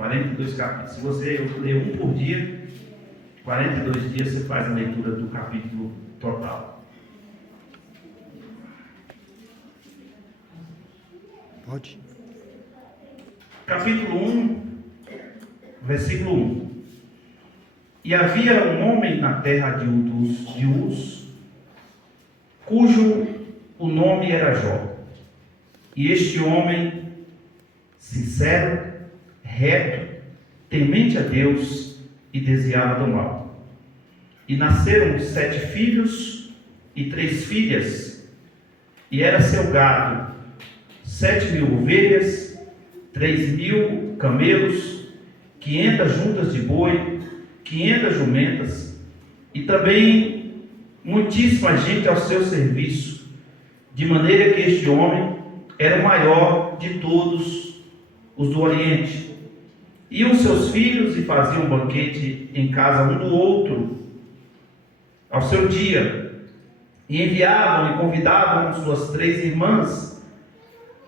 42 capítulos. Se você ler um por dia, 42 dias você faz a leitura do capítulo total. Pode. Capítulo 1, versículo 1. E havia um homem na terra de Uz, cujo o nome era Jó. E este homem, sincero, reto, temente a Deus e desviava do mal. E nasceram 7 filhos e 3 filhas, e era seu gado 7.000 ovelhas, 3.000 camelos, 500 juntas de boi, 500 jumentas, e também muitíssima gente ao seu serviço, de maneira que este homem era o maior de todos os do Oriente. Iam seus filhos e faziam banquete em casa um do outro, ao seu dia, e enviavam e convidavam suas 3 irmãs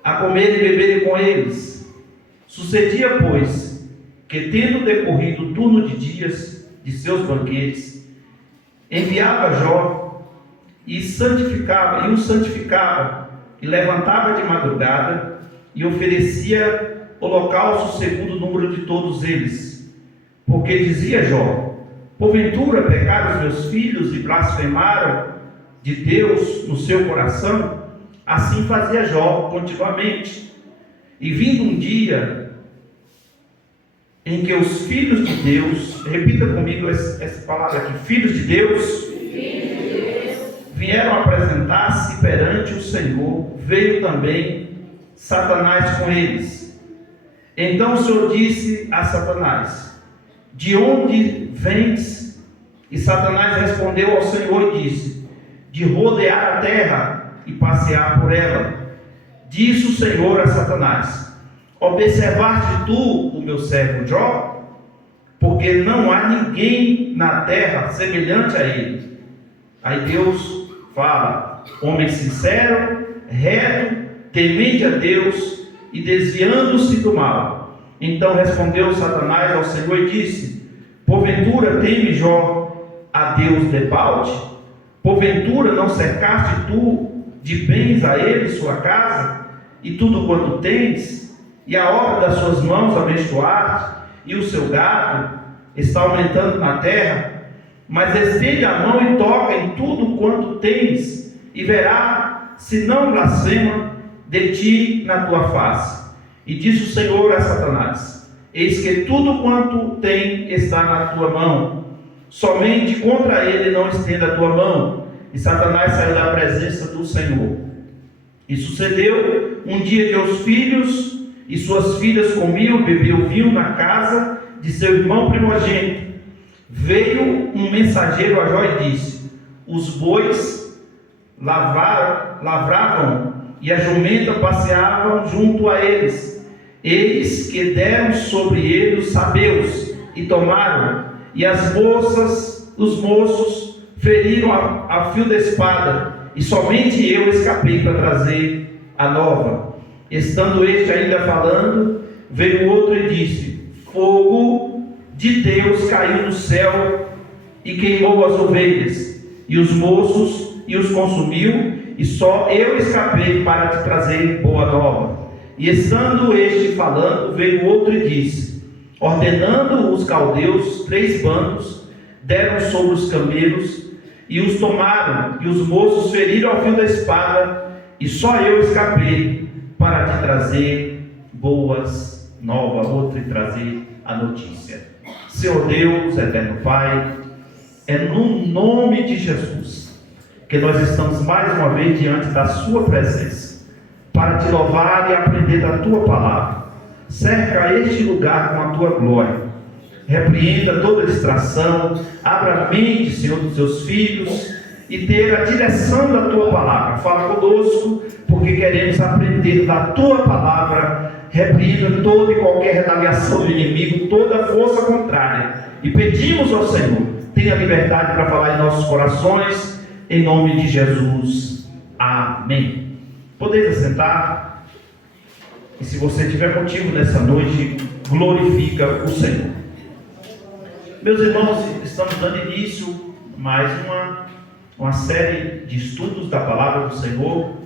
a comer e beberem com eles. Sucedia, pois, que tendo decorrido o turno de dias de seus banquetes, enviava Jó e o santificava, e levantava de madrugada e oferecia holocausto segundo o número de todos eles. Porque dizia Jó: porventura pecaram os meus filhos e blasfemaram de Deus no seu coração? Assim fazia Jó continuamente. E vindo um dia em que os filhos de Deus, repita comigo essa palavra aqui, filhos de Deus, vieram apresentar-se perante o Senhor, veio também Satanás com eles. Então o Senhor disse a Satanás: de onde vens? E Satanás respondeu ao Senhor e disse: de rodear a terra e passear por ela. Disse o Senhor a Satanás: observaste tu o meu servo Jó? Porque não há ninguém na terra semelhante a ele. Aí Deus fala: homem sincero, reto, temente a Deus e desviando-se do mal. Então respondeu Satanás ao Senhor e disse: porventura teme Jó a Deus debalde? Porventura não cercaste tu de bens a ele sua casa e tudo quanto tens, e a obra das suas mãos abençoaste, e o seu gado está aumentando na terra? Mas estende a mão e toca em tudo quanto tens, e verá se não blasfema de ti na tua face. E disse o Senhor a Satanás: eis que tudo quanto tem está na tua mão, somente contra ele não estenda a tua mão. E Satanás saiu da presença do Senhor. E sucedeu um dia que os filhos e suas filhas comiam e bebiam vinho na casa de seu irmão primogênito. Veio um mensageiro a Jó e disse: os bois lavravam e a jumenta passeavam junto a eles. Eis que deram sobre eles os sabeus e tomaram, e as moças, os moços feriram a fio da espada, e somente eu escapei para trazer a nova. Estando este ainda falando, veio outro e disse: fogo de Deus caiu do céu e queimou as ovelhas e os moços e os consumiu, e só eu escapei para te trazer boa nova. E estando este falando, veio outro e disse: ordenando os caldeus 3 bandos, deram sobre os camelos e os tomaram, e os moços feriram ao fio da espada, e só eu escapei para te trazer boas novas, ou te trazer a notícia. Senhor Deus, eterno Pai, é no nome de Jesus que nós estamos mais uma vez diante da sua presença, para te louvar e aprender da tua palavra. Cerca este lugar com a tua glória, repreenda toda distração, abra a mente, Senhor, dos teus filhos, e ter a direção da tua palavra. Fala conosco, porque queremos aprender da tua palavra. Repreenda toda e qualquer retaliação do inimigo, toda força contrária, e pedimos ao Senhor, tenha liberdade para falar em nossos corações, em nome de Jesus, amém. Podeis assentar, e se você tiver motivo nessa noite, glorifica o Senhor. Meus irmãos, estamos dando início a mais uma série de estudos da Palavra do Senhor,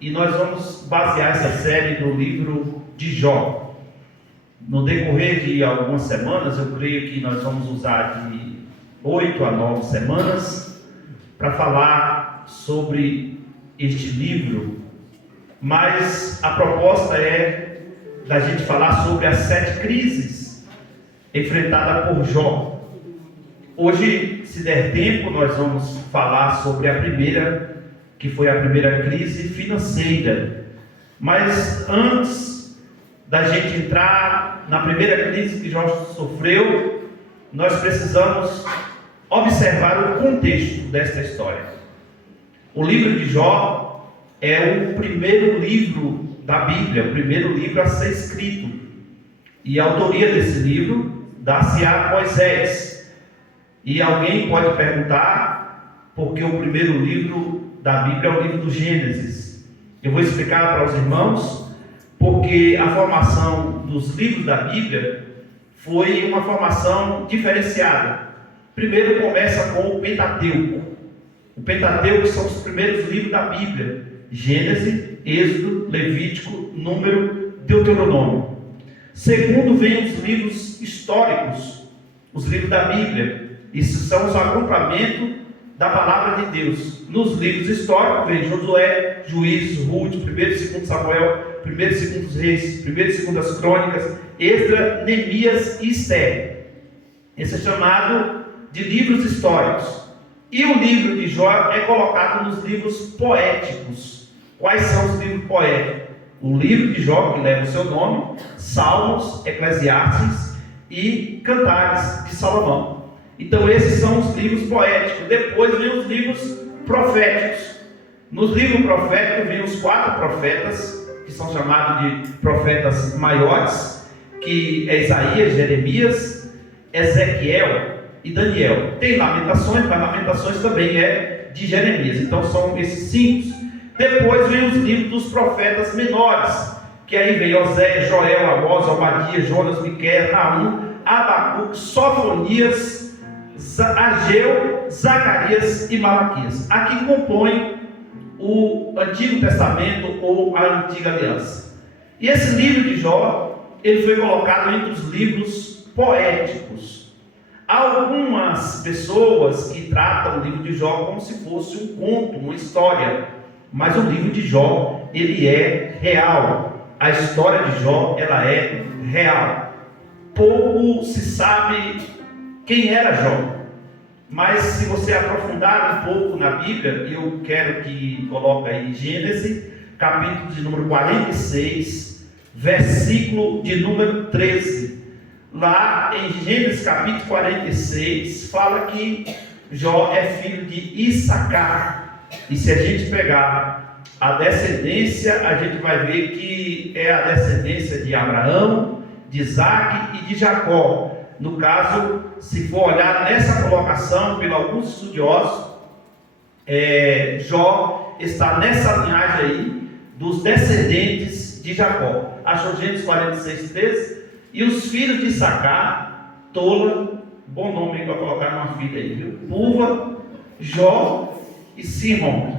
e nós vamos basear essa série no livro de Jó. No decorrer de algumas semanas, eu creio que nós vamos usar de 8 a 9 semanas para falar sobre este livro, mas a proposta é da gente falar sobre as 7 crises enfrentadas por Jó. Hoje, se der tempo, nós vamos falar sobre a primeira, que foi a primeira crise financeira. Mas antes da gente entrar na primeira crise que Jó sofreu, nós precisamos observar o contexto desta história. O livro de Jó é o primeiro livro da Bíblia, o primeiro livro a ser escrito. E a autoria desse livro dá-se a Moisés. E alguém pode perguntar por que o primeiro livro da Bíblia é o livro do Gênesis. Eu vou explicar para os irmãos, porque a formação dos livros da Bíblia foi uma formação diferenciada. Primeiro começa com o Pentateuco. O Pentateuco são os primeiros livros da Bíblia: Gênesis, Êxodo, Levítico, Número, Deuteronômio. Segundo vem os livros históricos, os livros da Bíblia. Isso são os agrupamentos da palavra de Deus. Nos livros históricos vem Josué, Juízes, Ruth, 1 e 2 Samuel, 1 e 2 Reis, 1 e 2 Crônicas, Esdras, Neemias e Esther. Esse é chamado de livros históricos. E o livro de Jó é colocado nos livros poéticos. Quais são os livros poéticos? O livro de Jó, que leva o seu nome, Salmos, Eclesiastes e Cantares de Salomão. Então esses são os livros poéticos. Depois vem os livros proféticos. Nos livros proféticos vem os 4 profetas, que são chamados de profetas maiores, que é Isaías, Jeremias, Ezequiel e Daniel. Tem Lamentações, mas Lamentações também é de Jeremias. Então são esses 5. Depois vem os livros dos profetas menores, que aí vem Osés, Joel, Amós, Obadias, Jonas, Miqueias, Naum, Abacuque, Sofonias, Ageu, Zacarias e Malaquias. Aqui compõe o Antigo Testamento ou a Antiga Aliança. E esse livro de Jó, ele foi colocado entre os livros poéticos. Há algumas pessoas que tratam o livro de Jó como se fosse um conto, uma história. Mas o livro de Jó, ele é real. A história de Jó, ela é real. Pouco se sabe quem era Jó. Mas se você aprofundar um pouco na Bíblia, eu quero que coloque aí Gênesis, capítulo de número 46, versículo de número 13. Lá em Gênesis capítulo 46, fala que Jó é filho de Issacar. E se a gente pegar a descendência, a gente vai ver que é a descendência de Abraão, de Isaac e de Jacó. No caso, se for olhar nessa colocação, por alguns estudiosos, Jó está nessa linhagem aí dos descendentes de Jacó. Achou Gênesis 46, 13? E os filhos de Issacar, Tola, bom nome para colocar numa filha aí, viu? Púva, Jó e Simon.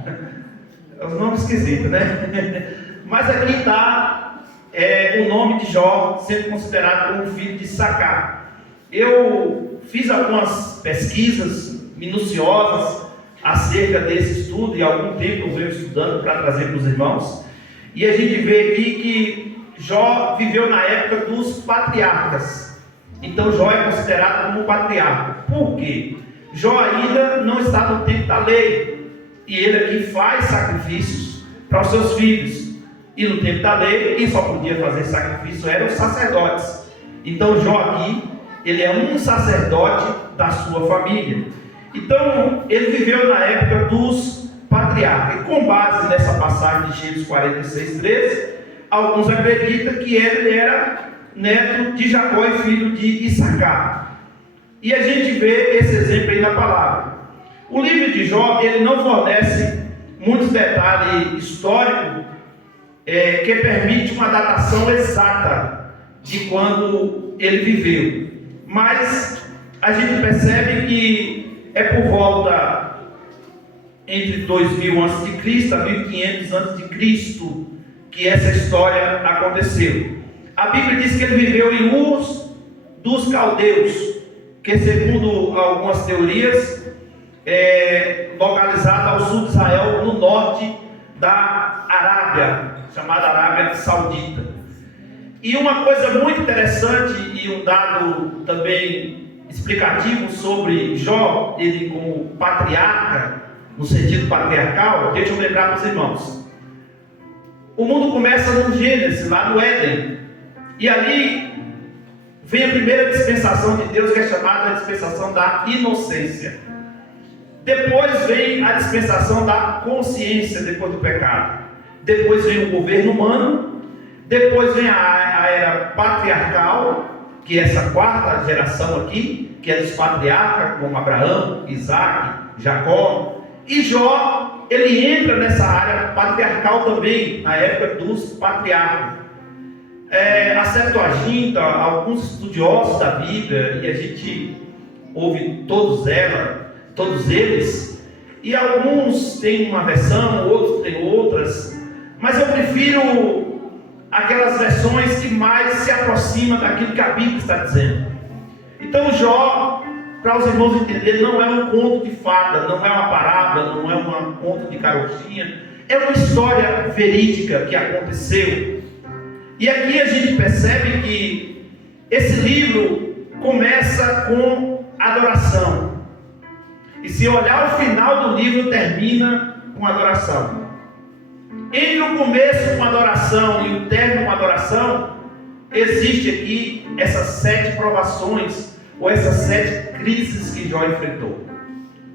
É um nome esquisito, né? Mas aqui está o nome de Jó sendo considerado como filho de Issacar. Eu fiz algumas pesquisas minuciosas acerca desse estudo, e há algum tempo eu venho estudando para trazer para os irmãos, e a gente vê aqui que Jó viveu na época dos patriarcas. Então Jó é considerado como patriarca. Por quê? Jó ainda não está no tempo da lei, e ele aqui faz sacrifícios para os seus filhos. E no tempo da lei, quem só podia fazer sacrifício eram os sacerdotes. Então Jó aqui, ele é um sacerdote da sua família. Então ele viveu na época dos patriarcas. E com base nessa passagem de Gênesis 46, 13, alguns acreditam que ele era neto de Jacó e filho de Issacar. E a gente vê esse exemplo aí na palavra. O livro de Jó, ele não fornece muitos detalhes históricos que permite uma datação exata de quando ele viveu. Mas a gente percebe que é por volta entre 2000 a.C. a 1500 a.C. que essa história aconteceu. A Bíblia diz que ele viveu em Ur dos Caldeus, que segundo algumas teorias é localizado ao sul de Israel, no norte da Arábia, chamada Arábia Saudita. E uma coisa muito interessante e um dado também explicativo sobre Jó, ele como patriarca, no sentido patriarcal, deixa eu lembrar para os irmãos. O mundo começa no Gênesis, lá no Éden, e ali vem a primeira dispensação de Deus, que é chamada dispensação da inocência. Depois vem a dispensação da consciência, depois do pecado. Depois vem o governo humano. Depois vem a era patriarcal, que é essa quarta geração aqui, que é dos patriarcas, como Abraão, Isaac, Jacó. E Jó, ele entra nessa área patriarcal também, na época dos patriarcas. A Septuaginta, alguns estudiosos da Bíblia, e a gente ouve todos eles, e alguns têm uma versão, outros têm outras, mas eu prefiro aquelas versões que mais se aproximam daquilo que a Bíblia está dizendo. Então Jó, para os irmãos entenderem, não é um conto de fada, não é uma parábola, não é um conto de carochinha, é uma história verídica que aconteceu. E aqui a gente percebe que esse livro começa com adoração. E se olhar o final do livro, termina com adoração. Entre o começo com adoração e o término com adoração, existe aqui essas 7 provações, ou essas 7 crises que Jó enfrentou.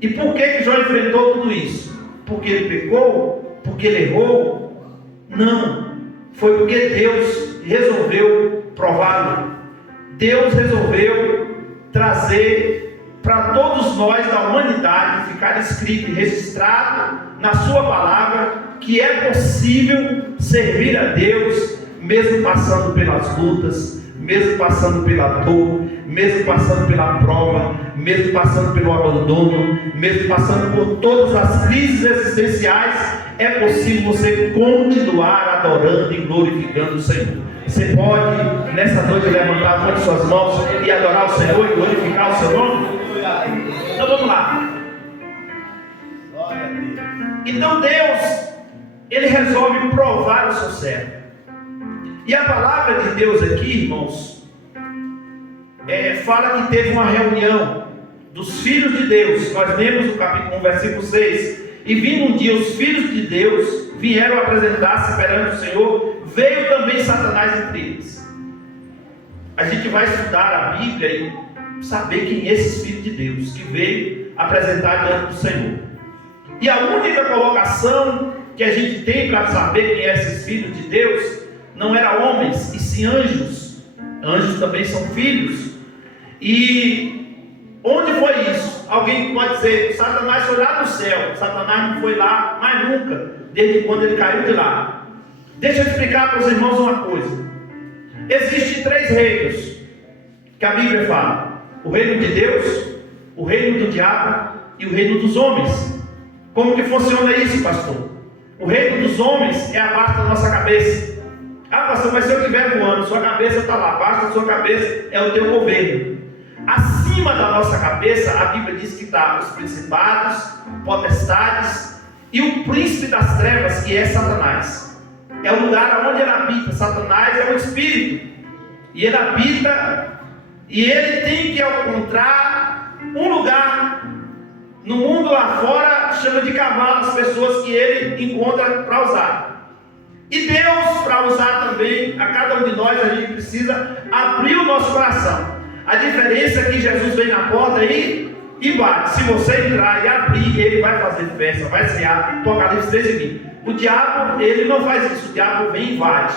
E por que Jó enfrentou tudo isso? Porque ele pecou? Porque ele errou? Não. Foi porque Deus resolveu prová-lo. Deus resolveu trazer para todos nós da humanidade, ficar escrito e registrado na sua palavra, que é possível servir a Deus, mesmo passando pelas lutas, mesmo passando pela dor, mesmo passando pela prova, mesmo passando pelo abandono, mesmo passando por todas as crises existenciais. É possível você continuar adorando e glorificando o Senhor. Você pode nessa noite levantar uma de suas mãos e adorar o Senhor e glorificar o seu nome? Então vamos lá. Então Deus, ele resolve provar o seu servo. E a palavra de Deus aqui, irmãos, fala que teve uma reunião dos filhos de Deus. Nós lemos no capítulo 1, versículo 6. E vindo um dia os filhos de Deus vieram apresentar-se perante o Senhor, veio também Satanás entre eles. A gente vai estudar a Bíblia e saber quem é esses filhos de Deus que veio apresentar diante do Senhor. E a única colocação que a gente tem para saber quem é esses filhos de Deus não era homens, e sim anjos. Anjos também são filhos. E onde foi isso? Alguém pode dizer, Satanás foi lá no céu. Satanás não foi lá mais nunca, desde quando ele caiu de lá. Deixa eu explicar para os irmãos uma coisa. Existem 3 reinos que a Bíblia fala: o reino de Deus, o reino do diabo e o reino dos homens. Como que funciona isso, pastor? O reino dos homens é abaixo da nossa cabeça. Ah, pastor, mas se eu estiver voando, sua cabeça está lá, abaixo da sua cabeça é o teu governo. Acima da nossa cabeça, a Bíblia diz que está os principados, potestades e o príncipe das trevas, que é Satanás. É o lugar onde ele habita. Satanás é um espírito, e ele habita, e ele tem que encontrar um lugar no mundo lá fora, chama de cavalo as pessoas que ele encontra para usar. E Deus, para usar também a cada um de nós, a gente precisa abrir o nosso coração. A diferença é que Jesus vem na porta aí e bate. Se você entrar e abrir, ele vai fazer festa, vai cear. Apocalipse 13:20. O diabo, ele não faz isso. O diabo vem e invade.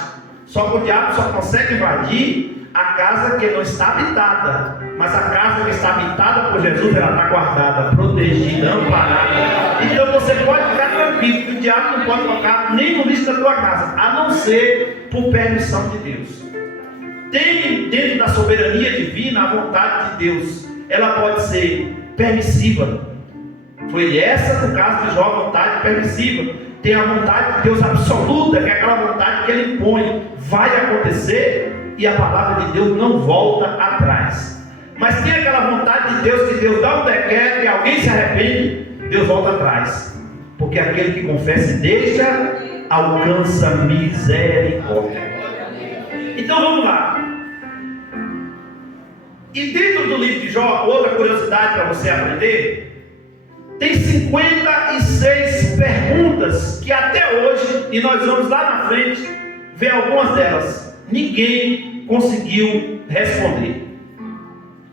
Só que o diabo só consegue invadir a casa que não está habitada. Mas a casa que está habitada por Jesus, ela está guardada, protegida, amparada. Então você pode ficar tranquilo que o diabo não pode tocar nem no lixo da tua casa, a não ser por permissão de Deus. tem dentro da soberania divina a vontade de Deus. Ela pode ser permissiva. Foi essa, no caso de Jó, a vontade permissiva. Tem a vontade de Deus absoluta, que é aquela vontade que Ele impõe. Vai acontecer e a palavra de Deus não volta atrás. Mas tem aquela vontade de Deus, que Deus dá um decreto e alguém se arrepende, Deus volta atrás. Porque aquele que confessa e deixa, alcança misericórdia. Então vamos lá. E dentro do livro de Jó, outra curiosidade para você aprender, tem 56 perguntas que até hoje, e nós vamos lá na frente ver algumas delas, ninguém conseguiu responder.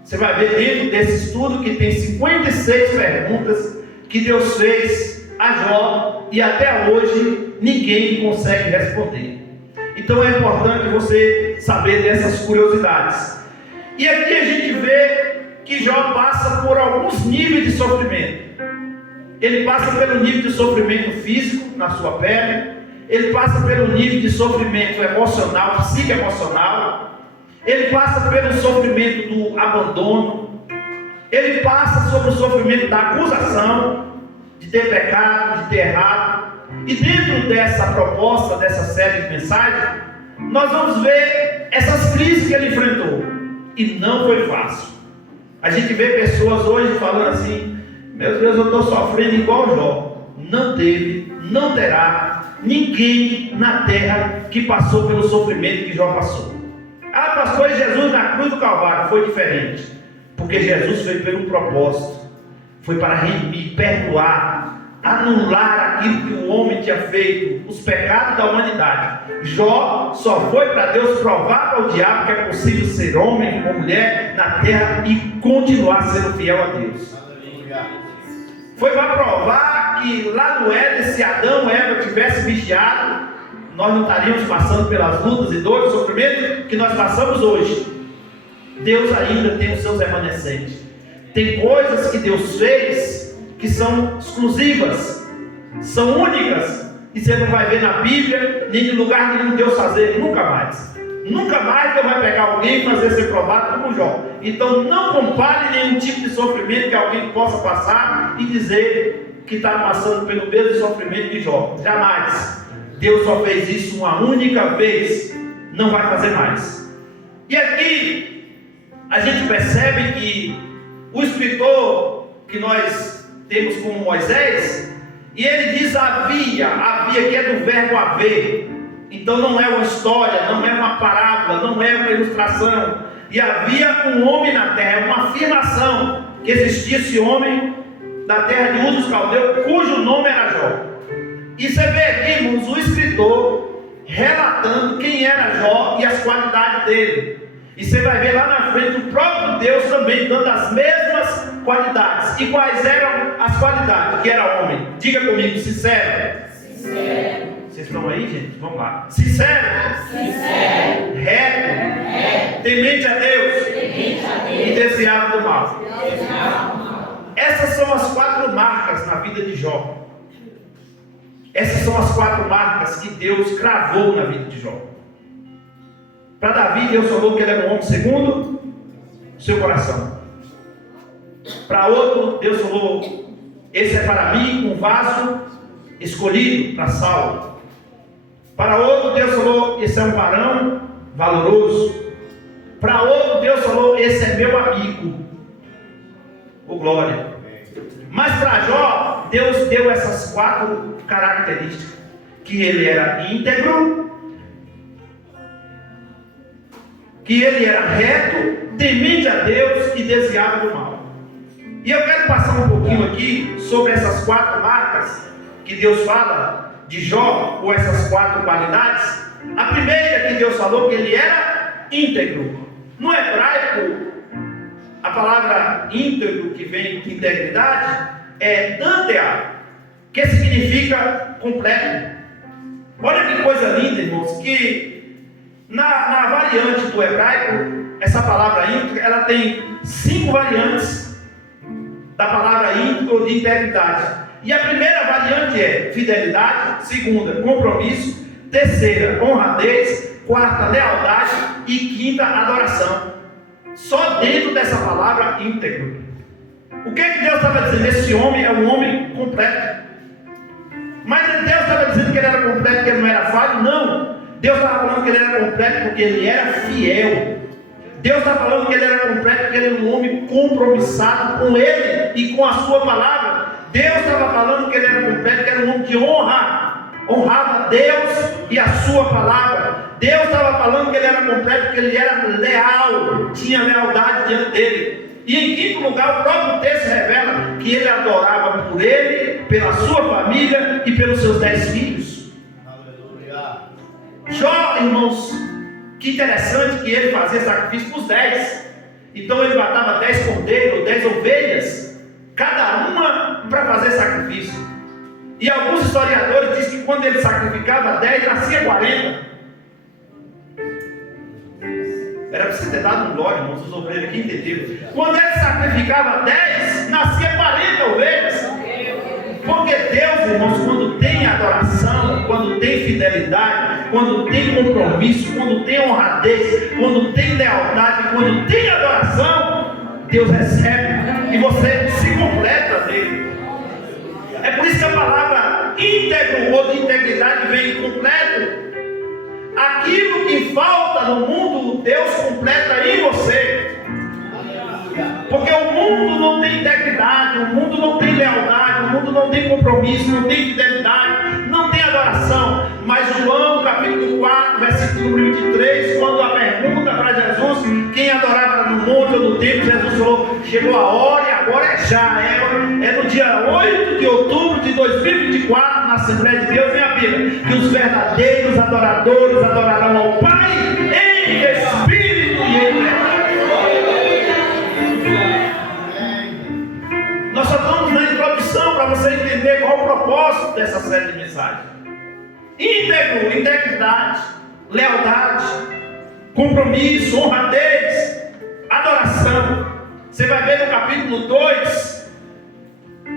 Você vai ver dentro desse estudo que tem 56 perguntas que Deus fez a Jó e até hoje ninguém consegue responder. Então é importante você saber dessas curiosidades. E aqui a gente vê que Jó passa por alguns níveis de sofrimento. Ele passa pelo nível de sofrimento físico na sua pele, ele passa pelo nível de sofrimento emocional, psicoemocional, ele passa pelo sofrimento do abandono, ele passa sobre o sofrimento da acusação de ter pecado, de ter errado. E dentro dessa proposta, dessa série de mensagens, nós vamos ver essas crises que ele enfrentou. E não foi fácil. A gente vê pessoas hoje falando assim: meu Deus, eu estou sofrendo igual Jó. Não teve, não terá ninguém na terra que passou pelo sofrimento que Jó passou. Ah, pastor, Jesus na cruz do Calvário foi diferente. Porque Jesus foi pelo propósito. Foi para remir, perdoar, anular aquilo que o homem tinha feito, os pecados da humanidade. Jó só foi para Deus provar para o diabo que é possível ser homem ou mulher na terra e continuar sendo fiel a Deus. Foi para provar que lá no Éden, se Adão e Eva tivessem vigiado, nós não estaríamos passando pelas lutas e dores, sofrimentos que nós passamos hoje. Deus ainda tem os seus remanescentes. Tem coisas que Deus fez que são exclusivas, são únicas, e você não vai ver na Bíblia, nem em lugar nenhum Deus fazer, nunca mais. Nunca mais Deus vai pegar alguém e fazer ser provado como Jó. Então não compare nenhum tipo de sofrimento que alguém possa passar e dizer que está passando pelo mesmo sofrimento de Jó. Jamais. Deus só fez isso uma única vez, não vai fazer mais. E aqui a gente percebe que o escritor que nós temos como Moisés, e ele diz havia que é do verbo haver. Então não é uma história, não é uma parábola, não é uma ilustração. E havia um homem na terra, é uma afirmação que existia esse homem da terra de Uz dos Caldeus, cujo nome era Jó. E você vê aqui, irmãos, o escritor relatando quem era Jó e as qualidades dele. E você vai ver lá na frente o próprio Deus também dando as mesmas qualidades. E quais eram as qualidades? Que era homem. Diga comigo, sincero. Sincero. Vocês estão aí, gente? Vamos lá. Sincero. Sincero. Reto. Temente a Deus. E desviado do mal. Essas são as 4 marcas na vida de Jó. Essas são as 4 marcas que Deus cravou na vida de Jó. Para Davi, Deus falou que ele era um homem segundo o seu coração. Para outro, Deus falou: esse é para mim um vaso escolhido para Saulo. Para outro, Deus falou: esse é um varão valoroso. Para outro, Deus falou: esse é meu amigo. Oh, glória. Mas para Jó, Deus deu essas 4 características: que ele era íntegro, que ele era reto, temente a Deus e desviado do mal. E eu quero passar um pouquinho aqui sobre essas 4 marcas que Deus fala de Jó, ou essas 4 qualidades. A primeira que Deus falou, que ele era íntegro. No hebraico, a palavra íntegro, que vem de integridade, é dantea, que significa completo. Olha que coisa linda, irmãos, que na variante do hebraico, essa palavra íntegro, ela tem 5 variantes da palavra íntegro de integridade. E a primeira variante é fidelidade, segunda, compromisso, terceira, honradez, quarta, lealdade, e quinta, adoração. Só dentro dessa palavra íntegro. O que Deus estava dizendo? Esse homem é um homem completo. Mas Deus estava dizendo que ele era completo porque ele não era falho? Não. Deus estava falando que ele era completo porque ele era fiel. Deus está falando que ele era completo porque ele era um homem compromissado com ele e com a sua palavra. Deus estava falando que ele era completo porque era um homem de honra, honrava Deus e a sua palavra. Deus estava falando que ele era completo porque ele era leal, tinha lealdade diante dele. E em quinto lugar, o próprio texto revela que ele adorava por ele, pela sua família e pelos seus 10 filhos. Jó, irmãos, que interessante que ele fazia sacrifício para os 10. Então ele matava 10 cordeiros, 10 ovelhas, cada uma para fazer sacrifício. E alguns historiadores dizem que quando ele sacrificava 10, nascia 40. Era para você ter dado um glória, irmãos, os obreiros aqui entenderam. Quando ele sacrificava 10, nascia 40 ovelhas. Porque Deus, irmãos, quando tem adoração, quando tem fidelidade, quando tem compromisso, quando tem honradez, quando tem lealdade, quando tem adoração, Deus recebe e você se completa nele. É por isso que a palavra íntegro ou de integridade vem completo. Aquilo que falta no mundo, Deus completa em você. Porque o mundo não tem integridade, o mundo não tem lealdade, o mundo não tem compromisso, não tem fidelidade, não tem adoração. Mas João capítulo 4, versículo 23, quando a pergunta para Jesus, quem adorava no monte ou no templo, Jesus falou, chegou a hora e agora é já, é no dia 8 de outubro de 2024, na Assembleia de Deus, vem a Bíblia, que os verdadeiros adoradores adorarão ao Pai em espírito e em verdade. Nós só estamos na introdução para você entender qual o propósito dessa série de mensagens. Íntegro, integridade, lealdade, compromisso, honradez, adoração. Você vai ver no capítulo 2,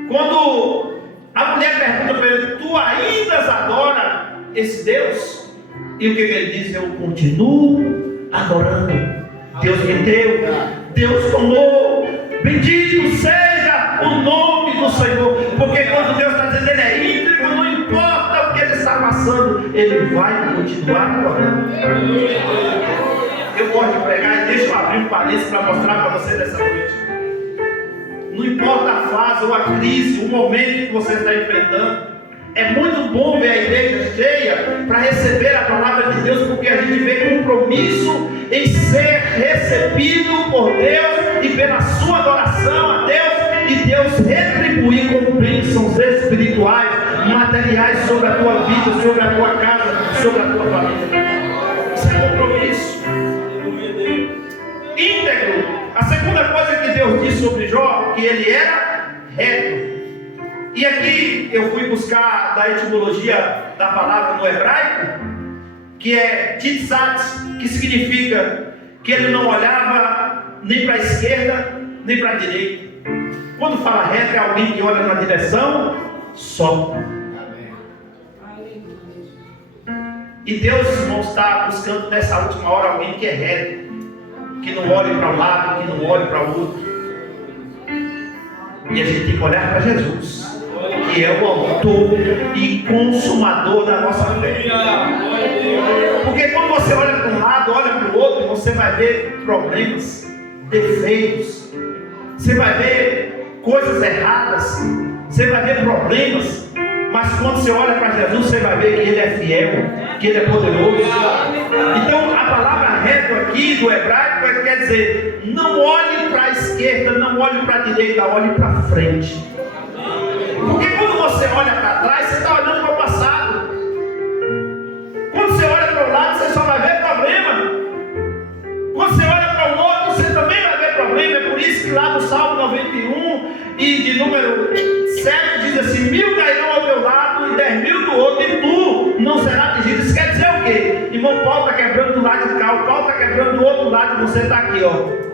quando a mulher pergunta para ele, tu ainda adora esse Deus? E o que ele diz? Eu continuo adorando. Deus me deu, Deus tomou, bendito seja o nome do Senhor. Porque quando Deus está dizendo ele é íntegro, não importa o que ele está passando, ele vai continuar adorando. Eu gosto de pregar e deixa eu abrir um parênteses para mostrar para você dessa noite. Não importa a fase ou a crise, o momento que você está enfrentando, é muito bom ver a igreja cheia para receber a palavra de Deus, porque a gente vê compromisso em ser recebido por Deus e pela sua adoração a Deus, e Deus retribuir com bênçãos espirituais, materiais sobre a tua vida, sobre a tua casa, sobre a tua família. Isso é compromisso. Íntegro. A segunda coisa que Deus disse sobre Jó, que ele era reto. E aqui eu fui buscar da etimologia da palavra no hebraico, que é titzat, que significa que ele não olhava nem para a esquerda, nem para a direita. Quando fala reto, é alguém que olha na direção só. E Deus, irmãos, está buscando nessa última hora alguém que é reto, que não olhe para um lado, que não olhe para o outro. E a gente tem que olhar para Jesus, que é o autor e consumador da nossa fé. Porque quando você olha para um lado, olha para o outro, você vai ver problemas, defeitos, você vai ver coisas erradas, você vai ver problemas. Mas quando você olha para Jesus, você vai ver que Ele é fiel, que Ele é poderoso. Então a palavra reto aqui do hebraico quer dizer, não olhe para a esquerda, não olhe para a direita, olhe para frente. Porque quando você olha para trás, você está olhando para o passado. Quando você olha para o lado, você só vai ver problema. Quando você olha para o outro, você também vai ver problema. É por isso que lá no Salmo 91 e de número 7 diz assim, 1000 cairão ao teu lado e 10.000 do outro, e tu não será atingido. Isso quer dizer o quê? Irmão, Paulo está quebrando do lado de cá, o Paulo está quebrando do outro lado, e você está aqui, ó.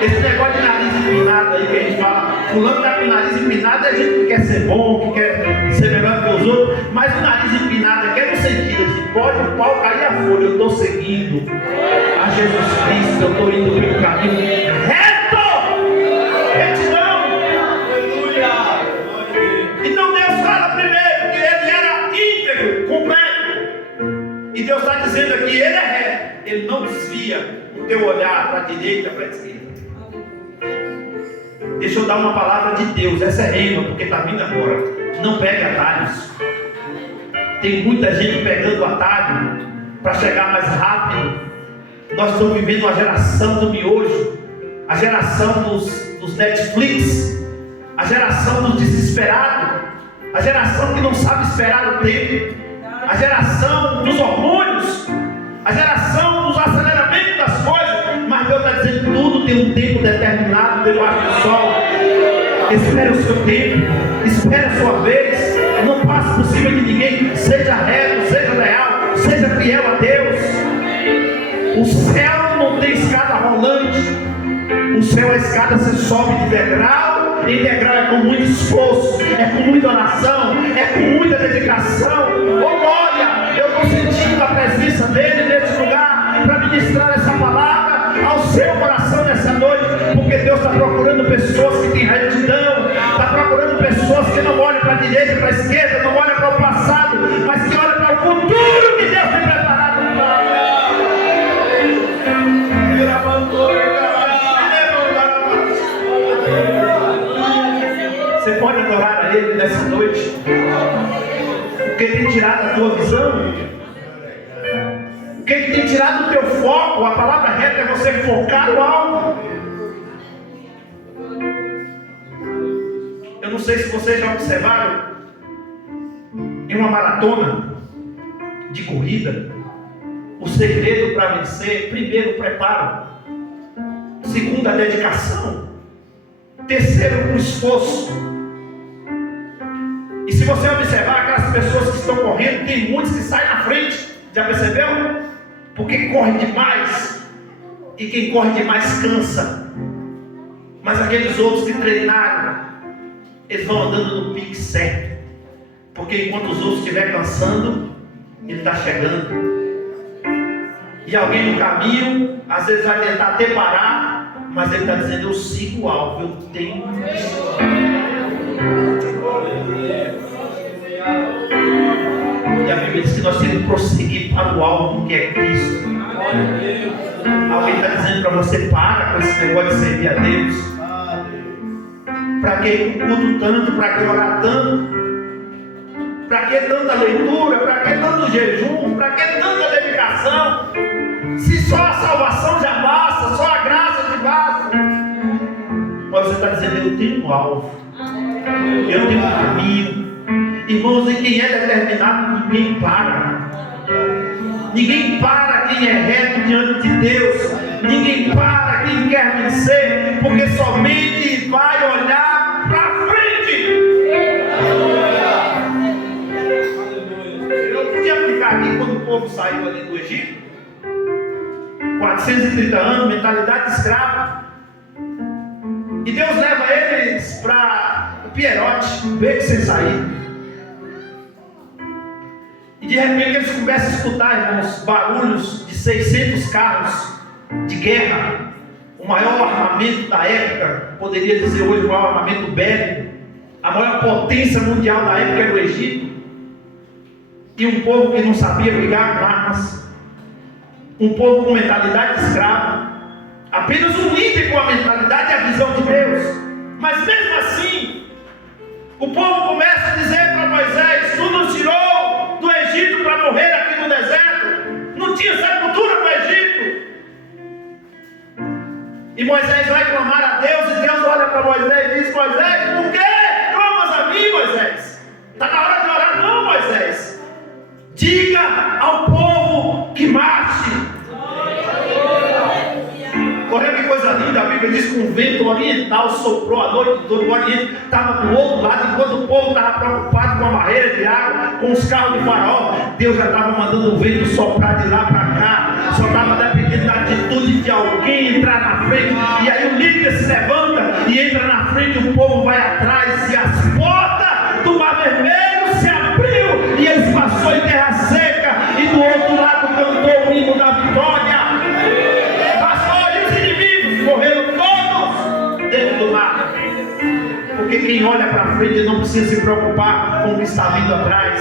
Esse negócio de nariz empinado aí que a gente fala, fulano está com o nariz empinado, é gente que quer ser bom, que quer ser melhor que os outros, mas o nariz empinado aqui é no sentido assim, pode o pau cair a folha, eu estou seguindo a Jesus Cristo, eu estou indo pelo caminho reto. Retidão. Então Deus fala primeiro que ele era íntegro, completo. E Deus está dizendo aqui, ele é reto. Ele não desvia o teu olhar para a direita, para a esquerda. Deixa eu dar uma palavra de Deus. Essa é rema, porque está vindo agora. Não pegue atalhos. Tem muita gente pegando atalho para chegar mais rápido. Nós estamos vivendo uma geração do miojo, a geração dos Netflix, a geração dos desesperados, a geração que não sabe esperar o tempo, a geração dos hormônios, a geração dos aceleramentos das coisas. Mas Deus está dizendo, tudo tem um tempo determinado debaixo do sol. Espere o seu tempo, espere a sua vez, não passe por cima de ninguém. Seja reto, seja leal, seja fiel a Deus. O céu não tem escada rolante. O céu, a escada se sobe de degrau em degrau. É com muito esforço, é com muita oração, é com muita dedicação. Oh glória, eu estou sentindo a presença dele nesse lugar para ministrar essa palavra ao seu coração nessa noite, porque Deus está procurando pessoas que têm retidão, está procurando pessoas que não olham para a direita, para a esquerda, não olham para o passado, mas que olham para o futuro que Deus tem preparado para Você pode adorar a Ele nessa noite, porque tem tirado a tua visão. O que tem tirado o teu foco? A palavra reta é você focar no alvo. Eu não sei se vocês já observaram, em uma maratona de corrida, o segredo para vencer: primeiro, o preparo, segundo, a dedicação, terceiro, o esforço. E se você observar aquelas pessoas que estão correndo, tem muitos que saem na frente. Já percebeu? Porque corre demais, e quem corre demais cansa. Mas aqueles outros que treinaram, eles vão andando no pique certo, porque enquanto os outros estiverem cansando, ele está chegando. E alguém no caminho, às vezes vai tentar até parar, mas ele está dizendo: eu sigo o alvo, eu tenho. E a Bíblia diz que nós temos que prosseguir para o alvo, que é Cristo. Alguém está dizendo para você: para com esse negócio de servir a Deus. Para que culto tanto? Para que orar tanto? Para que tanta leitura? Para que tanto jejum? Para que tanta dedicação? Se só a salvação já basta, só a graça te basta. Mas você está dizendo: eu tenho um alvo, eu tenho um caminho. Irmãos, e quem é determinado, ninguém para. Ninguém para quem é reto diante de Deus. Ninguém para quem quer vencer, porque somente vai olhar para frente. Eu podia aplicar aqui quando o povo saiu ali do Egito, 430 anos, mentalidade escrava. E Deus leva eles para o Pierote, beco sem sair. E de repente eles começam a escutar, irmãos, barulhos de 600 carros de guerra, o maior armamento da época, poderia dizer hoje o maior armamento bélico, a maior potência mundial da época era o Egito. E um povo que não sabia brigar com armas, um povo com mentalidade escrava, apenas um líder com a mentalidade e a visão de Deus. Mas mesmo assim, o povo começa a dizer para Moisés: tu nos tirou do Egito para morrer aqui no deserto, não tinha sepultura no Egito. E Moisés vai clamar a Deus, e Deus olha para Moisés e diz: Moisés, por que clamas a mim, Moisés? Está na hora de orar. Não, Moisés, diga ao povo que marche. Olha que coisa linda, a Bíblia diz que um vento oriental soprou a noite toda. O Oriente estava do outro lado, enquanto o povo estava preocupado com a barreira de água, com os carros de Faraó. Deus já estava mandando o vento soprar de lá para cá. Só estava dependendo da atitude de alguém entrar na frente. E aí o líder se levanta e entra na frente, o povo vai atrás, e as portas do Mar Vermelho se abriu, e eles passou em terra seca, e do outro lado quem olha para frente não precisa se preocupar com o que está vindo atrás.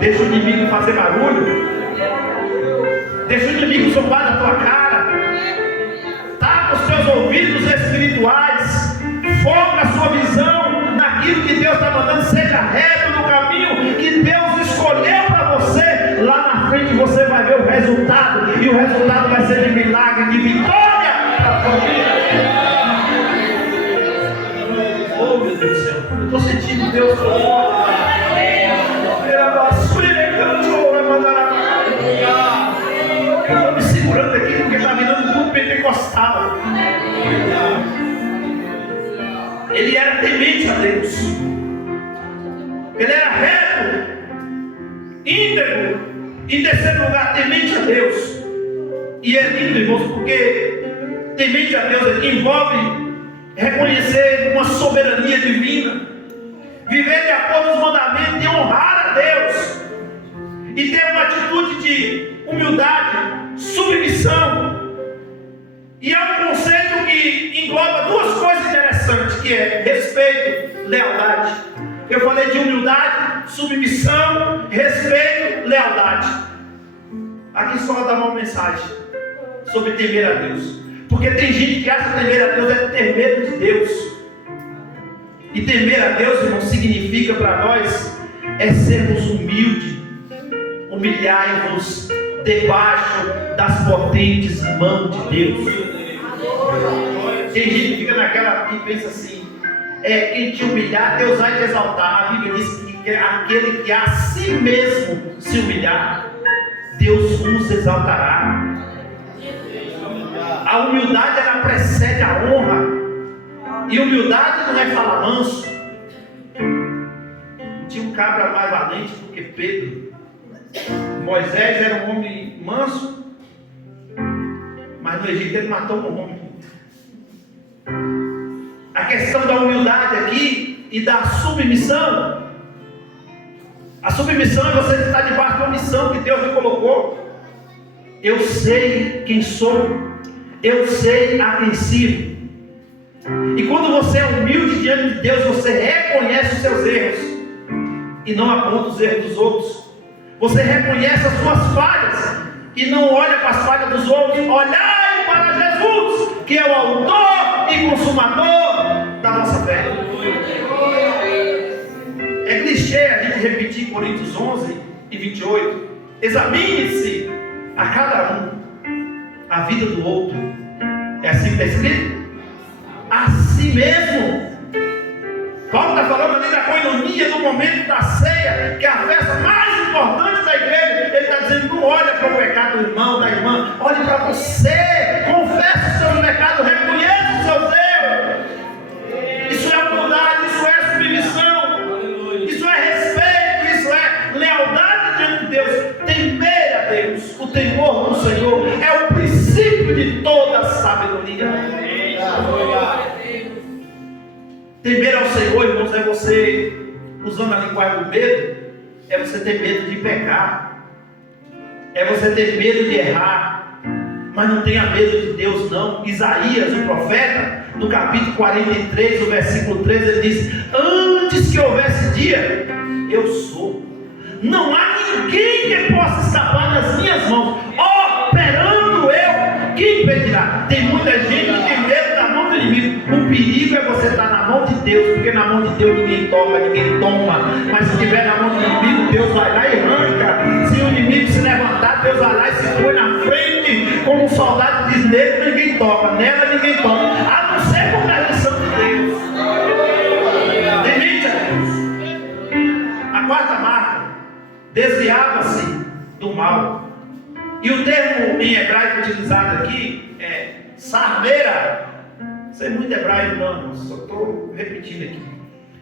Deixa o inimigo fazer barulho. Deixa o inimigo zombar da tua cara. Tapa os teus ouvidos espirituais. Foca a sua visão naquilo que Deus está mandando. Seja reto no caminho que Deus escolheu para você. Lá na frente você vai ver o resultado. E o resultado vai ser de milagre, de vitória para a tua vida. Oh, meu Deus do céu. Eu estou sentindo Deus falando. Eu estou me segurando aqui porque está virando tudo pentecostal. Ele era temente a Deus. Ele era reto, íntegro. Em terceiro lugar, temente a Deus. E é lindo, irmãos, porque temente a Deus envolve reconhecer uma soberania divina, viver de acordo com os mandamentos e honrar a Deus, e ter uma atitude de humildade, submissão. E é um conceito que engloba duas coisas interessantes, que é respeito, lealdade. Eu falei de humildade, submissão, respeito, lealdade. Aqui só dá uma mensagem sobre temer a Deus. Porque tem gente que acha que temer a Deus é ter medo de Deus. E temer a Deus, irmão, significa para nós é sermos humildes, humilhar-vos debaixo das potentes mãos de Deus. Tem gente que fica naquela e pensa assim: quem te humilhar, Deus vai te exaltar. A Bíblia diz que aquele que a si mesmo se humilhar, Deus os exaltará. A humildade, ela precede a honra. E humildade não é falar manso. Tinha um cabra mais valente do que Pedro. Moisés era um homem manso, mas no Egito ele matou um homem. A questão da humildade aqui e da submissão. A submissão é você estar debaixo da missão que Deus lhe colocou. Eu sei quem sou. Eu sei a quem sirvo. E quando você é humilde diante de Deus, você reconhece os seus erros e não aponta os erros dos outros. Você reconhece as suas falhas e não olha para as falhas dos outros. Olhai para Jesus, que é o autor e consumador da nossa fé. É clichê a gente repetir Coríntios 11 e 28. Examine-se a cada um a vida do outro. É assim que está escrito? A si mesmo. Paulo está falando ali da coinonia, no momento da ceia, que é a festa mais importante da igreja. Ele está dizendo: não olha para o pecado do irmão, da irmã, olhe para você, confesse os seus pecados, reconheça os seus erros. Isso é humildade, isso é submissão, isso é respeito, isso é lealdade diante de Deus. Temer a Deus, o temor do Senhor é o princípio de toda a sabedoria. Temer ao Senhor, irmãos, é você, usando a linguagem do medo, é você ter medo de pecar, é você ter medo de errar, mas não tenha medo de Deus não. Isaías, o profeta, no capítulo 43, o versículo 13, ele diz: antes que houvesse dia, eu sou. Não há ninguém que possa escapar das minhas mãos. Operando eu, quem impedirá? Tem muita gente que tem medo da mão do inimigo. O perigo é você estar na mão de Deus, porque na mão de Deus ninguém toca, ninguém toma. Mas se estiver na mão do inimigo, Deus vai lá e arranca. Se o inimigo se levantar, Deus vai lá e se põe na frente, como um soldado diz: nele ninguém toca, nela ninguém toca, a não ser com permissão de Deus. Temente a Deus. A quarta marca: desviava-se do mal. E o termo em hebraico utilizado aqui é sarmeira. Isso é muito hebraico, não, só estou repetindo aqui.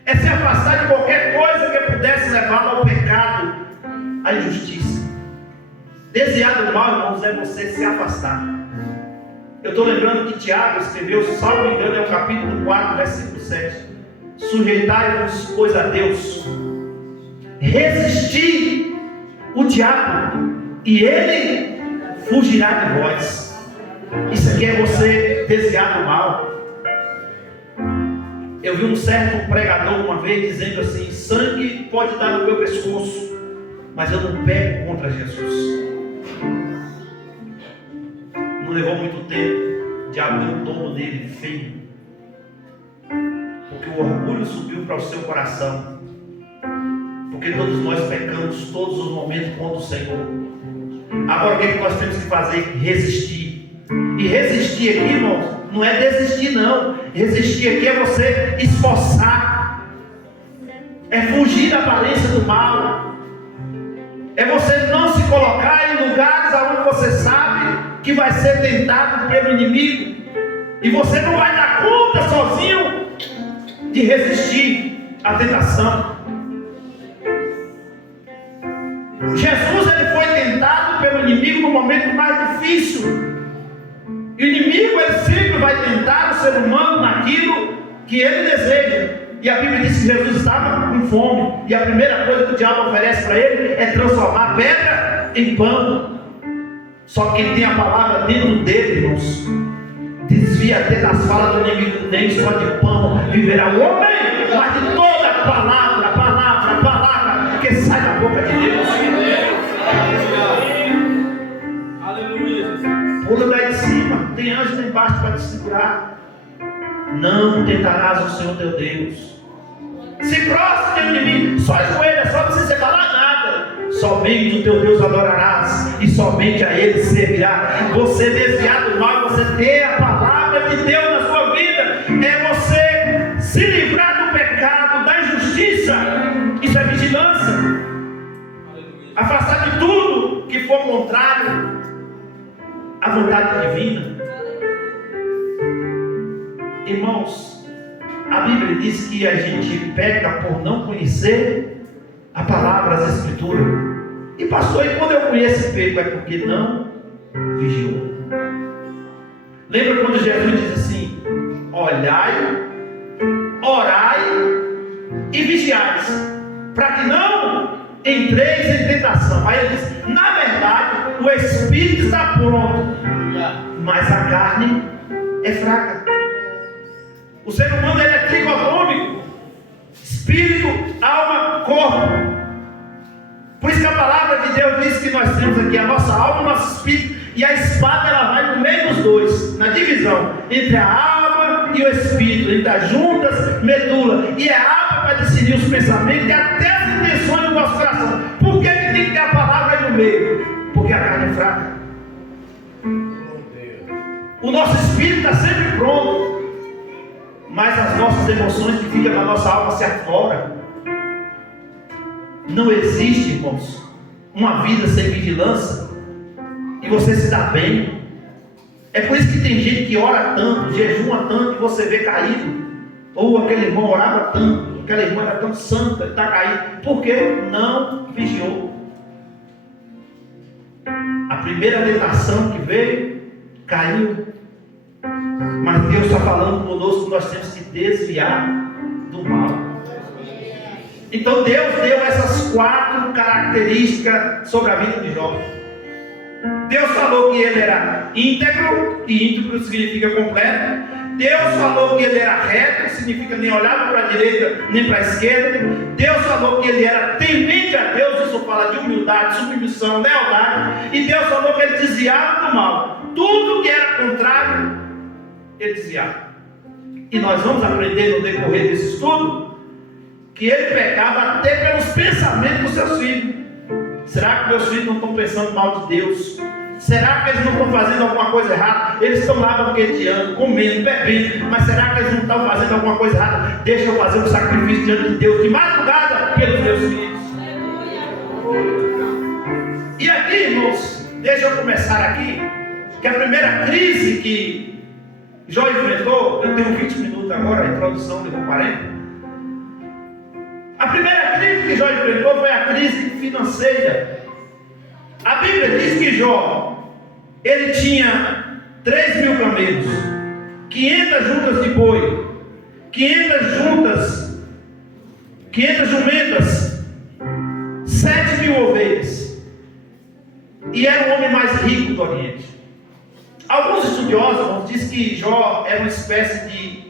É se afastar de qualquer coisa que pudesse levá-lo ao pecado, à injustiça. Desviar do mal, irmãos, é você se afastar. Eu estou lembrando que Tiago escreveu, se não me engano, é o capítulo 4, versículo 7. Sujeitai-vos, pois, a Deus. Resistir o diabo, e ele fugirá de vós. Isso aqui é você desviar do mal. Eu vi um certo pregador uma vez dizendo assim: sangue pode dar no meu pescoço, mas eu não pego contra Jesus. Não levou muito tempo, o diabo deu um tombo nele feio, porque o orgulho subiu para o seu coração. Porque todos nós pecamos todos os momentos contra o Senhor. Agora o que nós temos que fazer? Resistir. E resistir aqui, irmãos, não é desistir não. Resistir aqui é você esforçar, é fugir da aparência do mal, é você não se colocar em lugares onde você sabe que vai ser tentado pelo inimigo, e você não vai dar conta sozinho de resistir à tentação. Jesus, ele foi tentado pelo inimigo no momento mais difícil. E o inimigo, ele sempre vai tentar o ser humano naquilo que ele deseja. E a Bíblia diz que Jesus estava com fome, e a primeira coisa que o diabo oferece para ele é transformar a pedra em pão. Só que quem tem a palavra dentro dele, irmãos, desvia até das falas do inimigo. Nem só de pão viverá o homem, mas de toda a palavra que sai da boca de Deus. Aleluia, Jesus. Pula daí de cima, tem anjo lá embaixo para te segurar. Não tentarás o Senhor teu Deus. Se prostre de mim, só ajoelha, só não precisa falar nada. Somente o teu Deus adorarás, e somente a Ele servirá. Você desviar do mal, você ter a palavra de Deus na sua vida, é você se livrar do pecado, da injustiça. Isso é vigilância. Afastar de tudo que for contrário à vontade divina. Irmãos, a Bíblia diz que a gente peca por não conhecer a palavra, as escrituras. E pastor, e quando eu conheço peco, é porque não vigiou. Lembra quando Jesus diz assim: olhai, orai e vigiai, para que não entreis em tentação. Aí ele diz: na verdade, o espírito está pronto, mas a carne é fraca. O ser humano, ele é tricotômico: espírito, alma, corpo. Por isso que a palavra de Deus diz que nós temos aqui a nossa alma e o nosso espírito, e a espada, ela vai no meio dos dois, na divisão entre a alma e o espírito, entre as juntas, medula. E é a alma para discernir os pensamentos e até as intenções do nosso coração. Por que tem que ter a palavra aí no meio? Porque a carne é fraca. O nosso espírito está sempre pronto, mas as nossas emoções que ficam na nossa alma se afloram. Não existe, irmãos, uma vida sem vigilância e você se dá bem. É por isso que tem gente que ora tanto, jejuma tanto, e você vê caído. Ou aquele irmão orava tanto, aquela irmã era tão santa, está caído, porque não vigiou. A primeira tentação que veio, caiu. Mas Deus está falando conosco que nós temos que desviar do mal. Então Deus deu essas 4 características sobre a vida de Jó. Deus falou que ele era íntegro, e íntegro significa completo. Deus falou que ele era reto, significa nem olhava para a direita nem para a esquerda. Deus falou que ele era temente a Deus, isso fala de humildade, submissão, lealdade. E Deus falou que ele desviava do mal. Tudo que era contrário, ele desviava. E nós vamos aprender no decorrer desse estudo que ele pecava até pelos pensamentos dos seus filhos. Será que meus filhos não estão pensando mal de Deus? Será que eles não estão fazendo alguma coisa errada? Eles estão lá banqueteando, comendo, bebendo, mas será que eles não estão fazendo alguma coisa errada? Deixa eu fazer um sacrifício diante de Deus de madrugada pelos meus filhos. E aqui, irmãos, deixa eu começar aqui, que a primeira crise que Jó enfrentou, eu tenho 20 minutos agora, a introdução levou 40. A primeira crise que Jó enfrentou foi a crise financeira. A Bíblia diz que Jó, ele tinha 3.000 camelos, 500 juntas de boi, 500 jumentas, 7.000 ovelhas, e era o homem mais rico do Oriente. Alguns estudiosos dizem que Jó era uma espécie de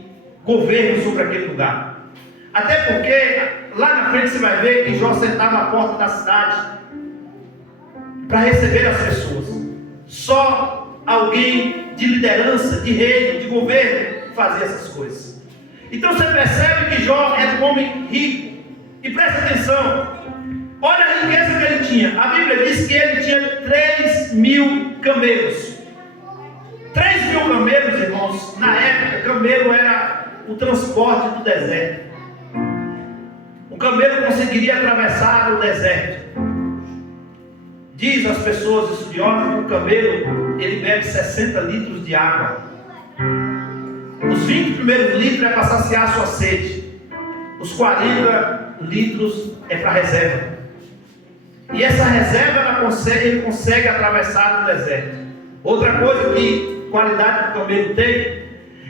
governo sobre aquele lugar. Até porque lá na frente você vai ver que Jó sentava à porta da cidade para receber as pessoas. Só alguém de liderança, de reino, de governo fazia essas coisas. Então você percebe que Jó era um homem rico. E presta atenção, olha a riqueza que ele tinha. A Bíblia diz que ele tinha 3.000 camelos. 3.000 camelos, irmãos. Na época, camelo era o transporte do deserto. O camelo conseguiria atravessar o deserto. Diz as pessoas estudiosas que o camelo ele bebe 60 litros de água. Os 20 primeiros litros é para saciar a sua sede. Os 40 litros é para reserva. E essa reserva ele consegue atravessar o deserto. Outra coisa que qualidade que o camelo tem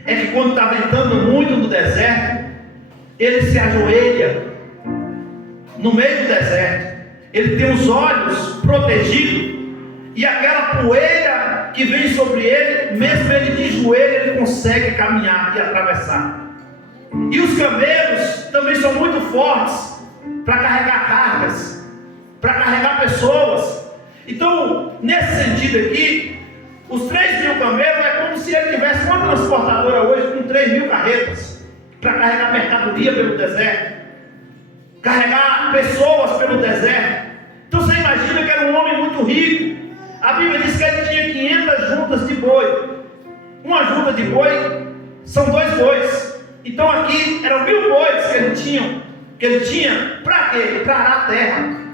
é que quando está ventando muito no deserto, ele se ajoelha no meio do deserto. Ele tem os olhos protegidos e aquela poeira que vem sobre ele, mesmo ele de joelho, ele consegue caminhar e atravessar. E os camelos também são muito fortes para carregar cargas, para carregar pessoas. Então, nesse sentido aqui, os 3.000 camelos é como se ele tivesse uma transportadora hoje com 3.000 carretas para carregar mercadoria pelo deserto, carregar pessoas pelo deserto. Então você imagina que era um homem muito rico. A Bíblia diz que ele tinha 500 juntas de boi. Uma junta de boi são 2 bois. Então aqui eram 1.000 bois que ele tinha para quê? Para arar a terra.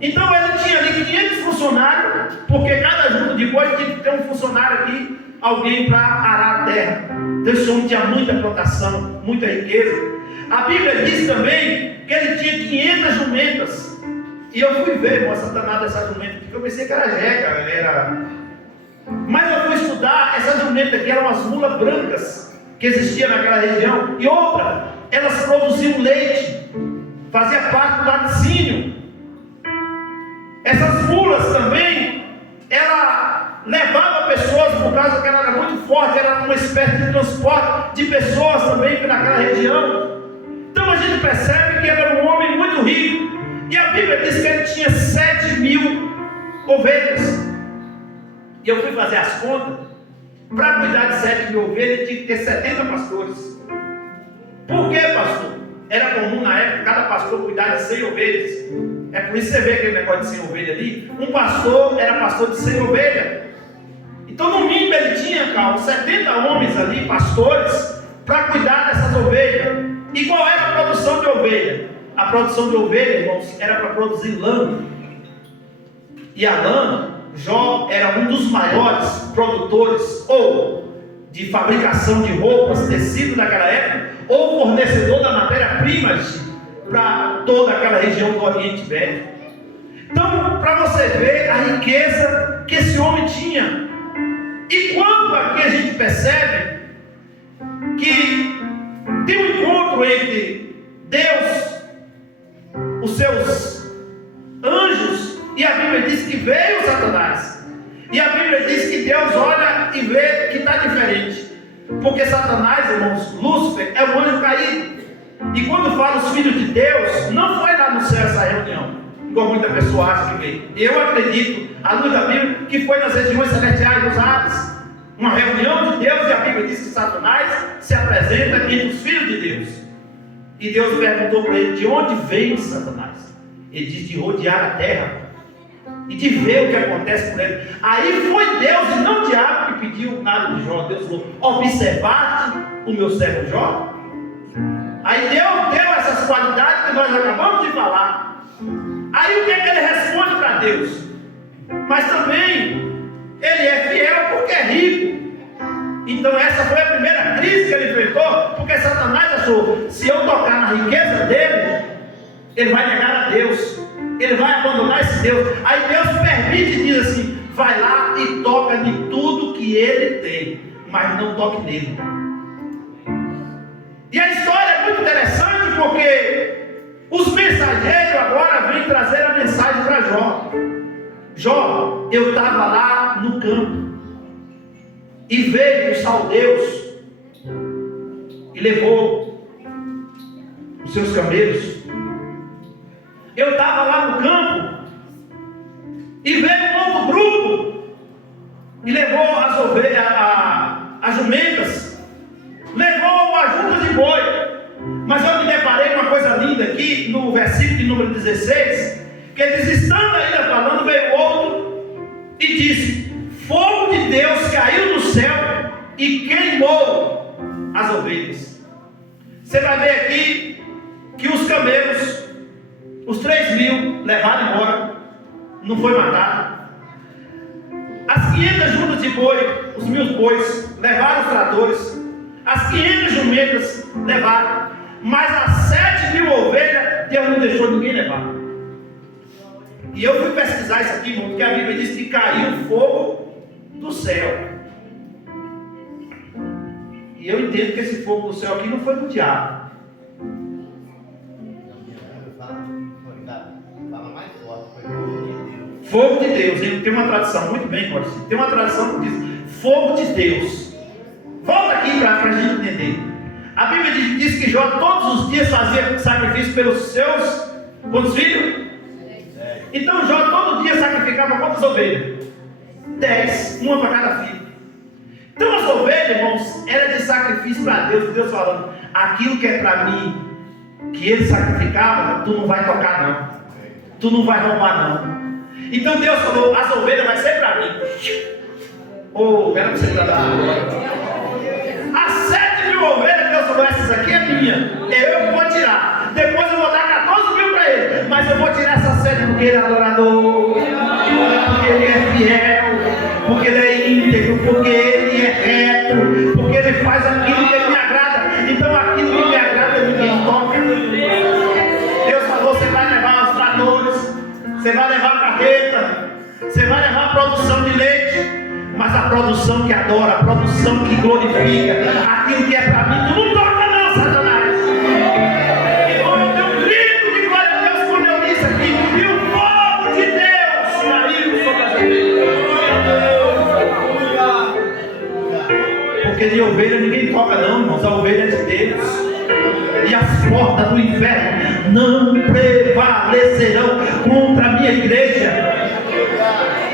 Então ele tinha ali 500 funcionários, porque cada junta de boi tinha que ter um funcionário aqui, alguém para arar a terra. Então esse homem tinha muita plantação, muita riqueza. A Bíblia diz também que ele tinha 500 jumentas. E eu fui ver, irmão, Satanás dessa jumenta, porque eu pensei que era jeca, mas eu fui estudar, essa jumenta aqui eram as mulas brancas que existiam naquela região. E outra, elas produziam leite, fazia parte do laticínio. Essas mulas também, ela levava pessoas, por causa que ela era muito forte, era uma espécie de transporte de pessoas também naquela região. Então a gente percebe que ele era um homem muito rico. E a Bíblia diz que ele tinha 7.000 ovelhas. E eu fui fazer as contas. Para cuidar de 7.000 ovelhas, ele tinha que ter 70 pastores. Por que, pastor? Era comum na época cada pastor cuidar de 100 ovelhas. É por isso que você vê aquele negócio de 100 ovelhas ali. Um pastor era pastor de 100 ovelhas. Então no mínimo ele tinha, Carlos, 70 homens ali, pastores, para cuidar dessas ovelhas. E qual era a produção de ovelha? A produção de ovelha, irmãos, era para produzir lã. E a lã, Jó era um dos maiores produtores ou de fabricação de roupas, tecido daquela época, ou fornecedor da matéria-prima para toda aquela região do Oriente Médio. Então, para você ver a riqueza que esse homem tinha. E quando aqui a gente percebe que tem um encontro entre Deus, os seus anjos, e a Bíblia diz que veio Satanás. E a Bíblia diz que Deus olha e vê que está diferente. Porque Satanás, irmãos, Lúcifer, é um anjo caído. E quando fala os filhos de Deus, não foi lá no céu essa reunião, igual muita pessoa acha que veio. Eu acredito, à luz da Bíblia, que foi nas regiões celestiais dos Ares. Uma reunião de Deus, e a Bíblia diz que Satanás se apresenta entre os filhos de Deus. E Deus perguntou para ele: de onde vem Satanás? Ele diz: de rodear a terra e de ver o que acontece com ele. Aí foi Deus e não o diabo que pediu nada de Jó. Deus falou: observaste o meu servo Jó? Aí Deus deu essas qualidades que nós acabamos de falar. Aí o que é que ele responde para Deus? Mas também ele é fiel porque é rico. Então essa foi a primeira crise que ele enfrentou, porque Satanás achou: se eu tocar na riqueza dele, ele vai negar a Deus, ele vai abandonar esse Deus. Aí Deus permite e diz assim: vai lá e toca de tudo que ele tem, mas não toque nele. E a história é muito interessante, porque os mensageiros agora vêm trazer a mensagem para Jó. Jó, eu estava lá no campo, e veio os caldeus e levou os seus camelos. Eu estava lá no campo e veio um outro grupo e levou as ovelhas, as jumentas, levou as juntas de boi. Mas eu me deparei com uma coisa linda aqui no versículo de número 16, que eles estando ainda falando, veio outro e disse: fogo de Deus caiu do céu e queimou as ovelhas. Você vai ver aqui que os camelos, os 3.000 levaram embora, não foi matado. As 500 juntas de boi, os 1.000 bois, levaram os tratores. As 500 jumentas levaram, mas as 7.000 ovelhas, Deus não deixou ninguém levar. E eu fui pesquisar isso aqui, irmão, porque a Bíblia diz que caiu fogo do céu. E eu entendo que esse fogo do céu aqui não foi do diabo. Fogo de Deus. Tem uma tradução, muito bem, Maurício. Tem uma tradução que diz fogo de Deus. Volta aqui para a gente entender. A Bíblia diz que Jó todos os dias fazia sacrifício pelos seus quantos filhos? Então Jó todo dia sacrificava quantas ovelhas? 10, uma para cada filho. Então as ovelhas, irmãos, era de sacrifício para Deus. Deus falando: aquilo que é para mim, que ele sacrificava, tu não vai tocar não, tu não vai roubar não. Então Deus falou: as ovelhas vai ser para mim. Oh, quero que você está dando. As 7.000 ovelhas, Deus falou: essas aqui é minha, eu vou tirar. Depois eu vou dar 14.000 para ele, mas eu vou tirar essa 7 porque ele é adorador, porque ele é fiel, porque ele é íntegro, porque ele é reto, porque ele faz aquilo que ele me agrada. Então aquilo que me agrada ninguém toca. Deus falou: você vai levar os tratores, você vai levar a carreta, você vai levar a produção de leite. Mas a produção que adora, a produção que glorifica, aquilo que é para mim, tu não toca não, Satanás. Então eu dei um grito de glória a Deus quando eu disse aqui: e o povo de Deus saiu sobre as ovelhas. Porque de ovelha ninguém toca não, irmãos, a ovelha é de Deus. E as portas do inferno não prevalecerão contra a minha igreja.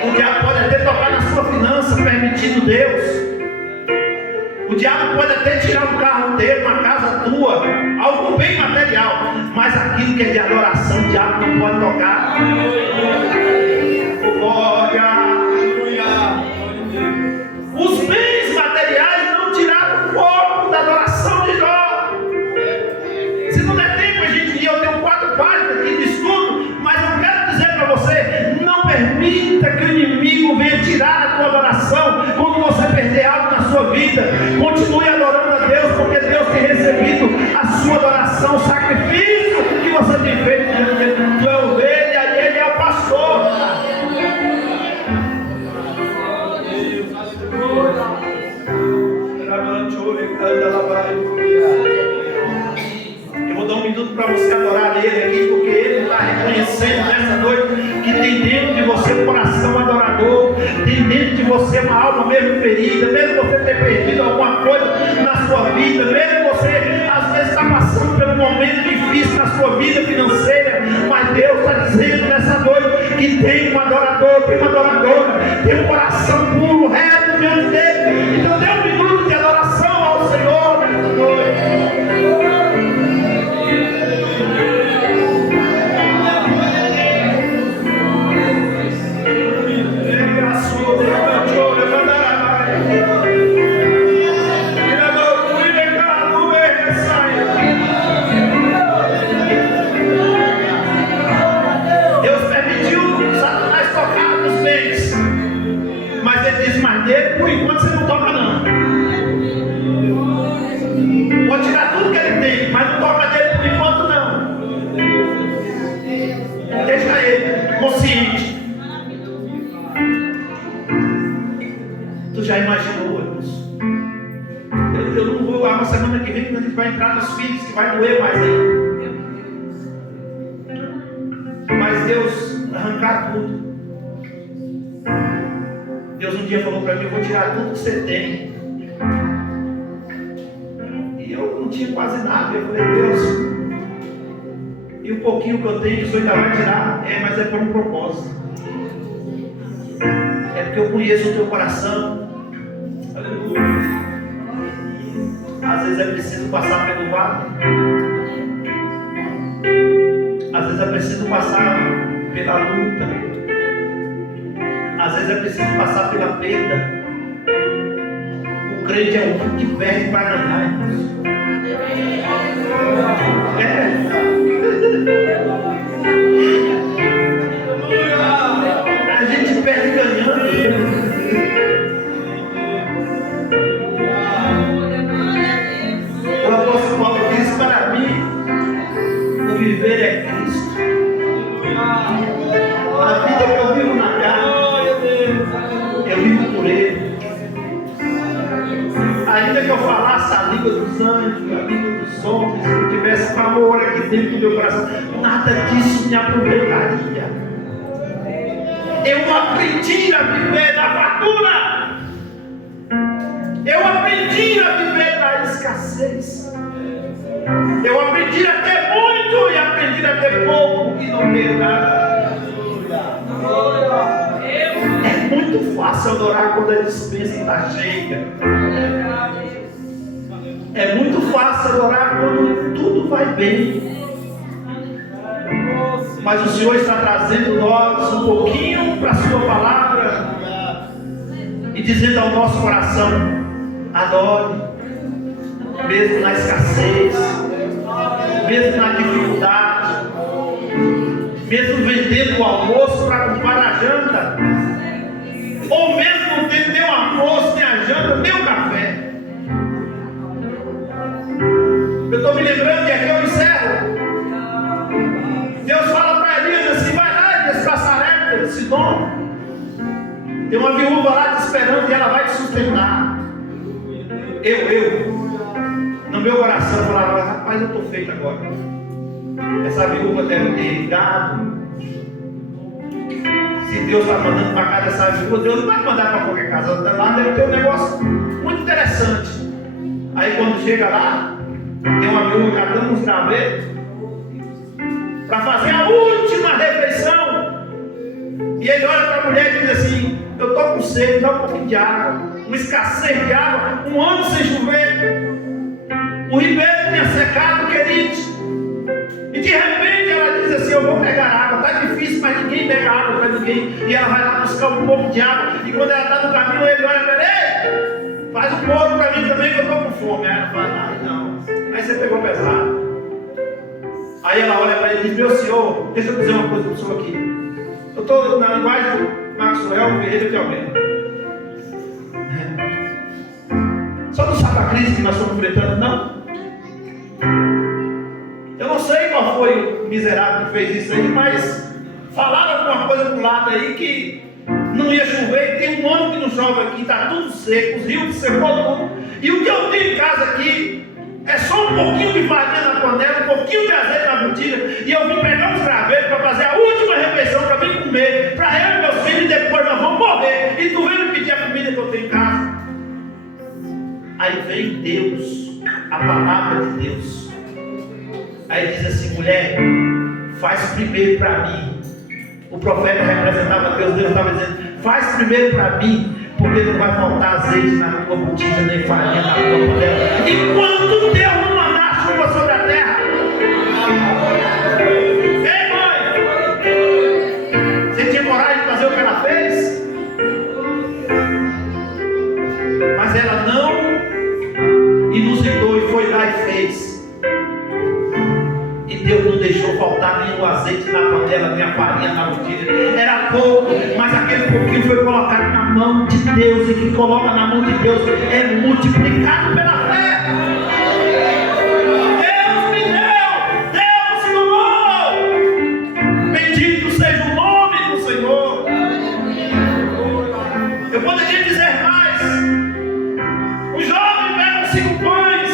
O diabo pode até tocar na sua finança, permitindo Deus. O diabo pode até tirar um carro teu, uma casa tua, algum bem material. Mas aquilo que é de adoração, o diabo não pode tocar. Glória. Os bens materiais não tiraram o foco da adoração de Jó. Se não der tempo, a gente eu tenho 4 páginas aqui de estudo, mas eu quero dizer para você: não permita que o inimigo venha tirar a tua adoração quando você perder algo na sua vida. Continue adorando a Deus, porque Deus tem recebido a sua adoração, o sacrifício que você tem feito diante dele. Tu é ovelha e ele é o pastor. Eu vou dar um minuto para você adorar ele aqui, porque ele está reconhecendo nessa noite que tem dentro de você um coração adorador, tem dentro de você uma alma mesmo ferida, mesmo você ter perdido alguma coisa na sua vida, mesmo você às vezes está passando por um momento difícil na sua vida financeira, mas Deus está dizendo nessa noite que tem um adorador, tem uma adoradora, tem um coração puro, reto diante dele. Então dê um minuto de adoração ao Senhor nessa noite. Por enquanto você não toca não. Pode tirar tudo que ele tem, mas não toca dele por enquanto não. Deixa ele consciente. Tu já imaginou, irmãos? Eu não vou lá na semana que vem, quando a gente vai entrar nos filhos, que vai doer mais ainda. Mas Deus arrancar tudo. Deus um dia falou para mim: eu vou tirar tudo que você tem. E eu não tinha quase nada. Eu falei, Deus, e o pouquinho que eu tenho, o Senhor ainda vai tirar? Mas é por um propósito. É porque eu conheço o teu coração. Aleluia. Às vezes é preciso passar pelo vale. Às vezes é preciso passar pela luta. Às vezes é preciso passar pela perda. O crente é o único que perde para ganhar, irmãos. A gente perde ganhando. O apóstolo Paulo diz: para mim, o viver é Cristo. A vida que eu vivo na carne, eu vivo por Ele. Ainda que eu falasse a língua dos anjos, a língua dos homens, se eu tivesse amor aqui dentro do meu coração, nada disso me aproveitaria. Eu aprendi a viver da fartura. Eu aprendi a viver da escassez. Eu aprendi a ter muito e aprendi a ter pouco e não ter nada. É muito fácil adorar quando a despensa está cheia. É muito fácil adorar quando tudo vai bem. Mas o Senhor está trazendo nós um pouquinho para a sua palavra e dizendo ao nosso coração: adore, mesmo na escassez, mesmo na dificuldade, mesmo vendendo o almoço para comprar a janta, ou mesmo não tendo nem o almoço, nem a janta, nem o café. Eu estou me lembrando, e aqui eu encerro. Deus fala para Elias assim: vai lá, Elias, para Sarepta de Sidom. Tem uma viúva lá te esperando e ela vai te sustentar. No meu coração, falava: rapaz, eu estou feito agora. Essa viúva deve ter ligado. Se Deus está mandando para casa dessa viúva, Deus não vai mandar para qualquer casa. Lá deve ter um negócio muito interessante. Aí quando chega lá, tem uma viúva catando uns gravetos para fazer a última refeição. E ele olha para a mulher e diz assim: eu estou com sede, dá um pouquinho de água. Uma escassez de água, um ano sem chover. O ribeiro tinha secado, querido. E de repente ela diz assim: eu vou pegar água. Está difícil, mas ninguém pega água para ninguém. E ela vai lá buscar um pouco de água. E quando ela está no caminho, ele olha para ela: ei, faz um pouco para mim também, que eu estou com fome. Aí ela fala: ai não, aí você pegou pesado. Aí ela olha para ele e diz: meu senhor, deixa eu dizer uma coisa para o senhor aqui. Eu estou na linguagem do Maxwell Ferreira de Almeida. Só não sabe a crise que nós estamos enfrentando, não? Eu não sei qual foi o miserável que fez isso aí, mas falaram alguma coisa do lado aí que não ia chover. E tem um ano que não chove aqui, está tudo seco, os rios secou tudo. E o que eu tenho em casa aqui é só um pouquinho de farinha na panela, um pouquinho de azeite na botija. E eu vim pegar uns gravetos para fazer a última refeição para mim comer, para eu e meus filhos, e depois nós vamos morrer. E tu vem me pedir a comida que eu tenho em casa. Aí vem Deus, a palavra de Deus. Aí diz assim: mulher, faz primeiro para mim. O profeta representava Deus. Deus estava dizendo: faz primeiro para mim, porque não vai faltar azeite na tua botija, nem farinha na tua panela, enquanto Deus não mandar a chuva sobre a terra. Ei, mãe, você tinha coragem de fazer o que ela fez? Mas ela não inusitou e foi lá e fez. E Deus não deixou faltar nem o azeite na panela, nem a farinha na botija. Era pouco, mas aquele pouquinho foi colocado na mão de Deus. E quem coloca na mão de Deus é multiplicado pela fé. Deus me deu, Deus doou. Bendito seja o nome do Senhor. Eu poderia dizer mais. O jovem pega 5 pães,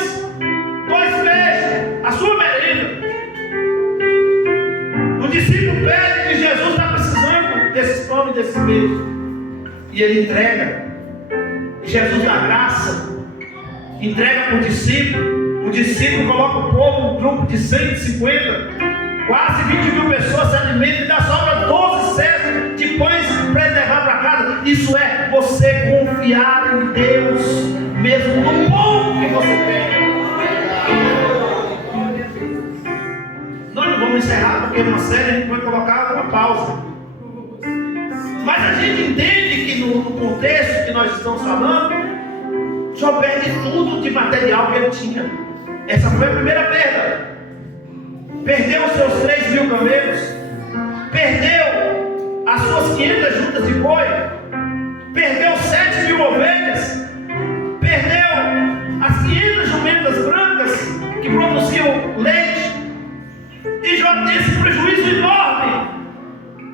2 peixes, a sua merenda. O discípulo pede que Jesus está precisando desses pães e desses peixes. E ele entrega. E Jesus dá graça. Entrega para o discípulo discípulo coloca o povo, um grupo de 150, quase 20 mil pessoas se alimentam e dá sobra 12 cestos de pães para levar para casa. Isso é você confiar em Deus, mesmo no pouco que você tem. Nós não vamos encerrar porque é uma série, a gente vai colocar uma pausa. Mas a gente entende que no contexto que nós estamos falando, Jó perde tudo de material que ele tinha. Essa foi a primeira perda. Perdeu os seus 3.000 camelos, perdeu as suas 500 juntas de boi, perdeu 7.000 ovelhas, perdeu as 500 jumentas brancas que produziam leite. E Jó tem esse prejuízo enorme.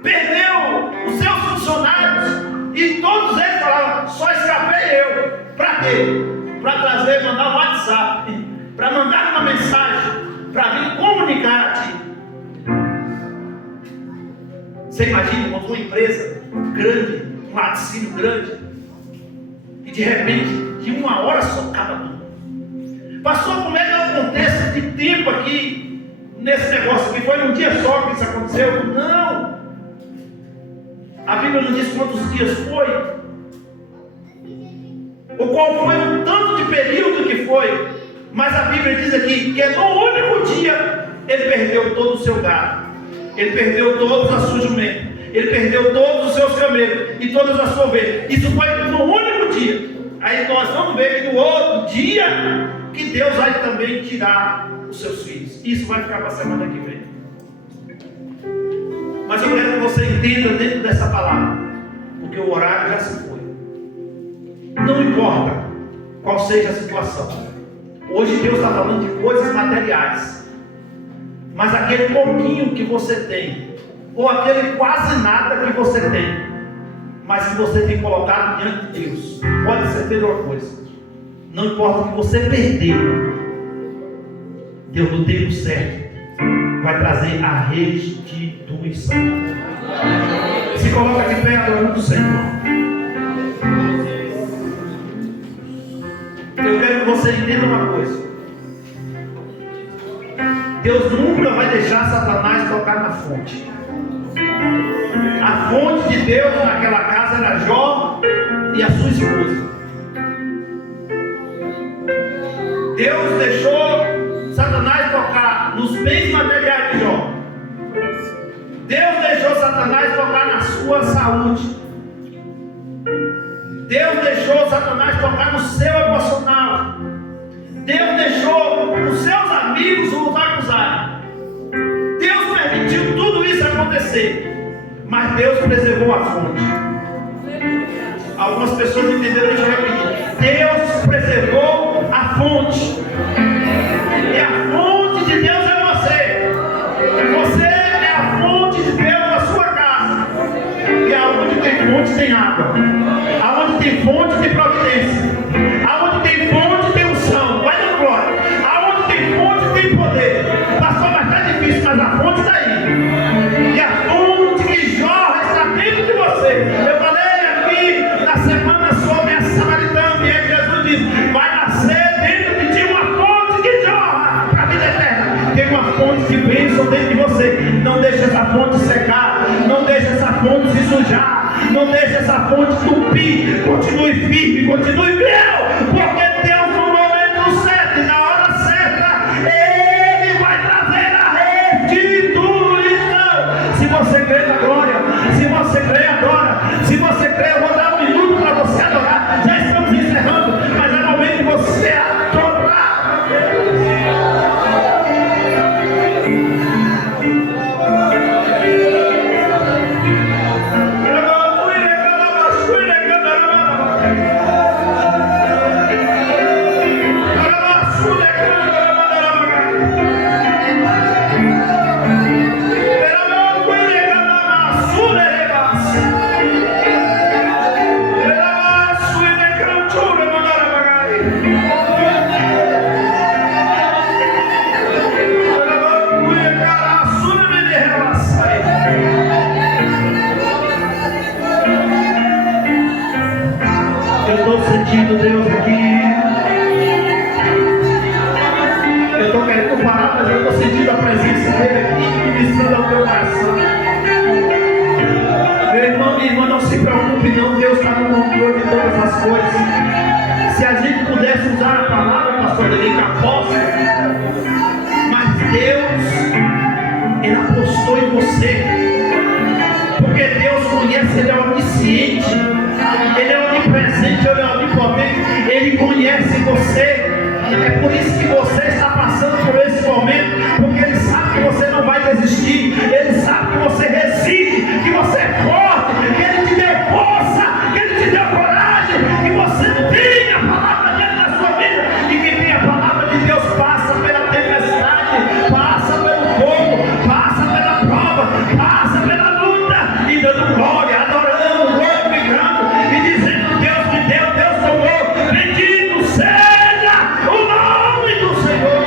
Perdeu os seus funcionários e todos eles falavam: só escapei eu. Para quê? Para trazer, mandar um WhatsApp, para mandar uma mensagem, para vir comunicar a ti. Você imagina, uma empresa grande, um laticínio grande, e de repente, de uma hora só acaba tudo. Pastor, como é que é o contexto de tempo aqui, nesse negócio aqui? Foi num dia só que isso aconteceu? Não! A Bíblia não diz quantos dias foi, ou qual foi o tanto de período que foi, mas a Bíblia diz aqui que no único dia ele perdeu todo o seu gado, ele perdeu todas as suas jumentas, ele perdeu todos os seus camelos e todas as suas ovelhas. Isso foi no único dia. Aí nós vamos ver que no outro dia que Deus vai também tirar os seus filhos. Isso vai ficar para a semana que vem. Mas eu quero que você entenda dentro dessa palavra, porque o horário já se foi. Não importa qual seja a situação. Hoje Deus está falando de coisas materiais. Mas aquele pouquinho que você tem, ou aquele quase nada que você tem, mas que você tem colocado diante de Deus, pode ser ter uma coisa. Não importa o que você perdeu, Deus no tempo certo vai trazer a restituição. Se coloca de pé adorando o Senhor. Eu quero que você entenda uma coisa. Deus nunca vai deixar Satanás tocar na fonte. A fonte de Deus naquela casa era Jó e a sua esposa. Deus deixou Satanás tocar nos bens materiais de Jó. Deus deixou Satanás tocar na sua saúde. Deus deixou Satanás tocar no seu emocional. Deus deixou os seus amigos os acusarem. Deus permitiu tudo isso acontecer, mas Deus preservou a fonte. Algumas pessoas entenderam isso aqui. Deus preservou a fonte. E a fonte de Deus é você. Você é a fonte de Deus na sua casa. E aonde tem fonte tem água. Aonde tem fonte tem providência. Aonde tem fonte tem unção. Vai na glória. Aonde tem fonte tem poder. Pastor, mas está difícil, mas a fonte está aí. E a fonte que jorra está dentro de você. Eu falei aqui na semana sobre a samaritana, e Jesus disse: vai nascer dentro de ti uma fonte que jorra para a vida eterna. Tem uma fonte de bênção dentro de você. Não deixe essa fonte secar. Não deixe essa fonte se sujar. Não deixe essa fonte tupir. Continue firme, continue fiel. Porque Deus, no momento certo e na hora certa, Ele vai trazer a restituição. Se você crê na glória, se você crê agora, se você crê, eu vou dar um minuto para você adorar. Já estamos encerrando, mas é momento de você adorar. coisas. Se a gente pudesse usar a palavra, pastor, ele aposta, mas Deus, Ele apostou em você, porque Deus conhece, Ele é onisciente, Ele é onipresente, Ele é onipotente, Ele conhece você. É por isso que você está passando por esse momento, porque Ele sabe que você não vai desistir, Ele sabe que você resiste, que você é forte, que Ele te deu força, que Ele te deu coragem, que você tem a palavra dele na sua vida, e que tem a palavra de Deus. Passa pela tempestade, passa pelo fogo, passa pela prova, passa pela luta, e dando glória, adorando, glorificando e dizendo: Deus me deu, Deus tomou, bendito seja o nome do Senhor.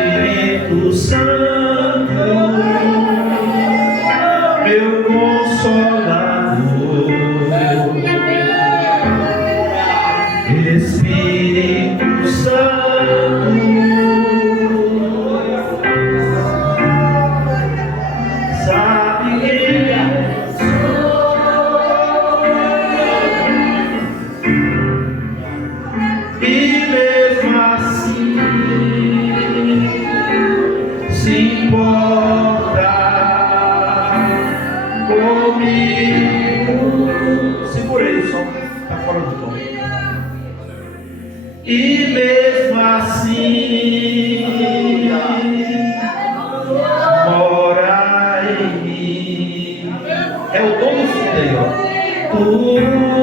Espírito Santo, meu consolador, Espírito Santo, sabe quem eu sou, e mesmo assim se importa comigo. Segurei o som, está fora do tom. E mesmo assim mora em mim. É o tom do fundo aí, ó. Tu és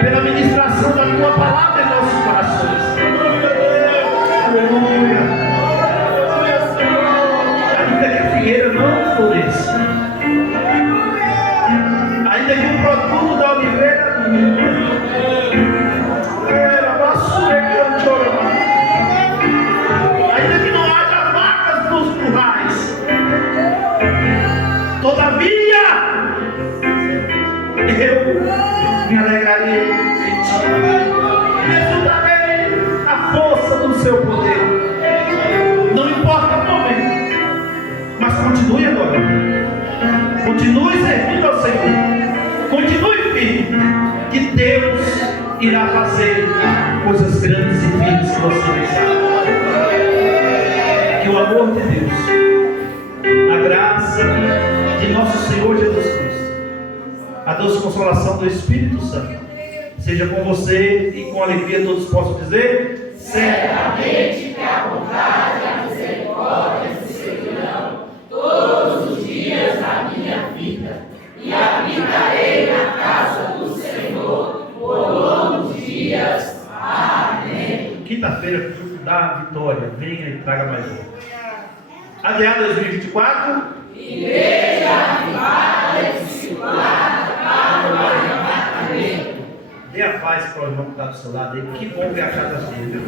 pela ministração da tua palavra em nossos corações. Aleluia. Ainda que a figueira não floresça, ainda que o produto da oliveira ainda que não haja vacas nos currais, todavia eu me alegrarei em ti, me exultarei a força do seu poder. Não importa o momento, mas continue adorando, continue servindo ao Senhor, continue firme, que Deus irá fazer coisas grandes e firmes que você não sabe. Que o amor de Deus, a graça de nosso Senhor Jesus Cristo, a doce consolação do Espírito Santo seja com você e com alegria todos possam dizer: certamente que a bondade e a misericórdia me seguirão todos os dias da minha vida, e habitarei na casa do Senhor por longos dias. Amém. Quinta-feira, fruto da vitória. Venha e traga mais um. ADA 2024. Igreja Avivada Discipulada. irmão que está do seu lado aí. Que bom ver a casa cheia, viu?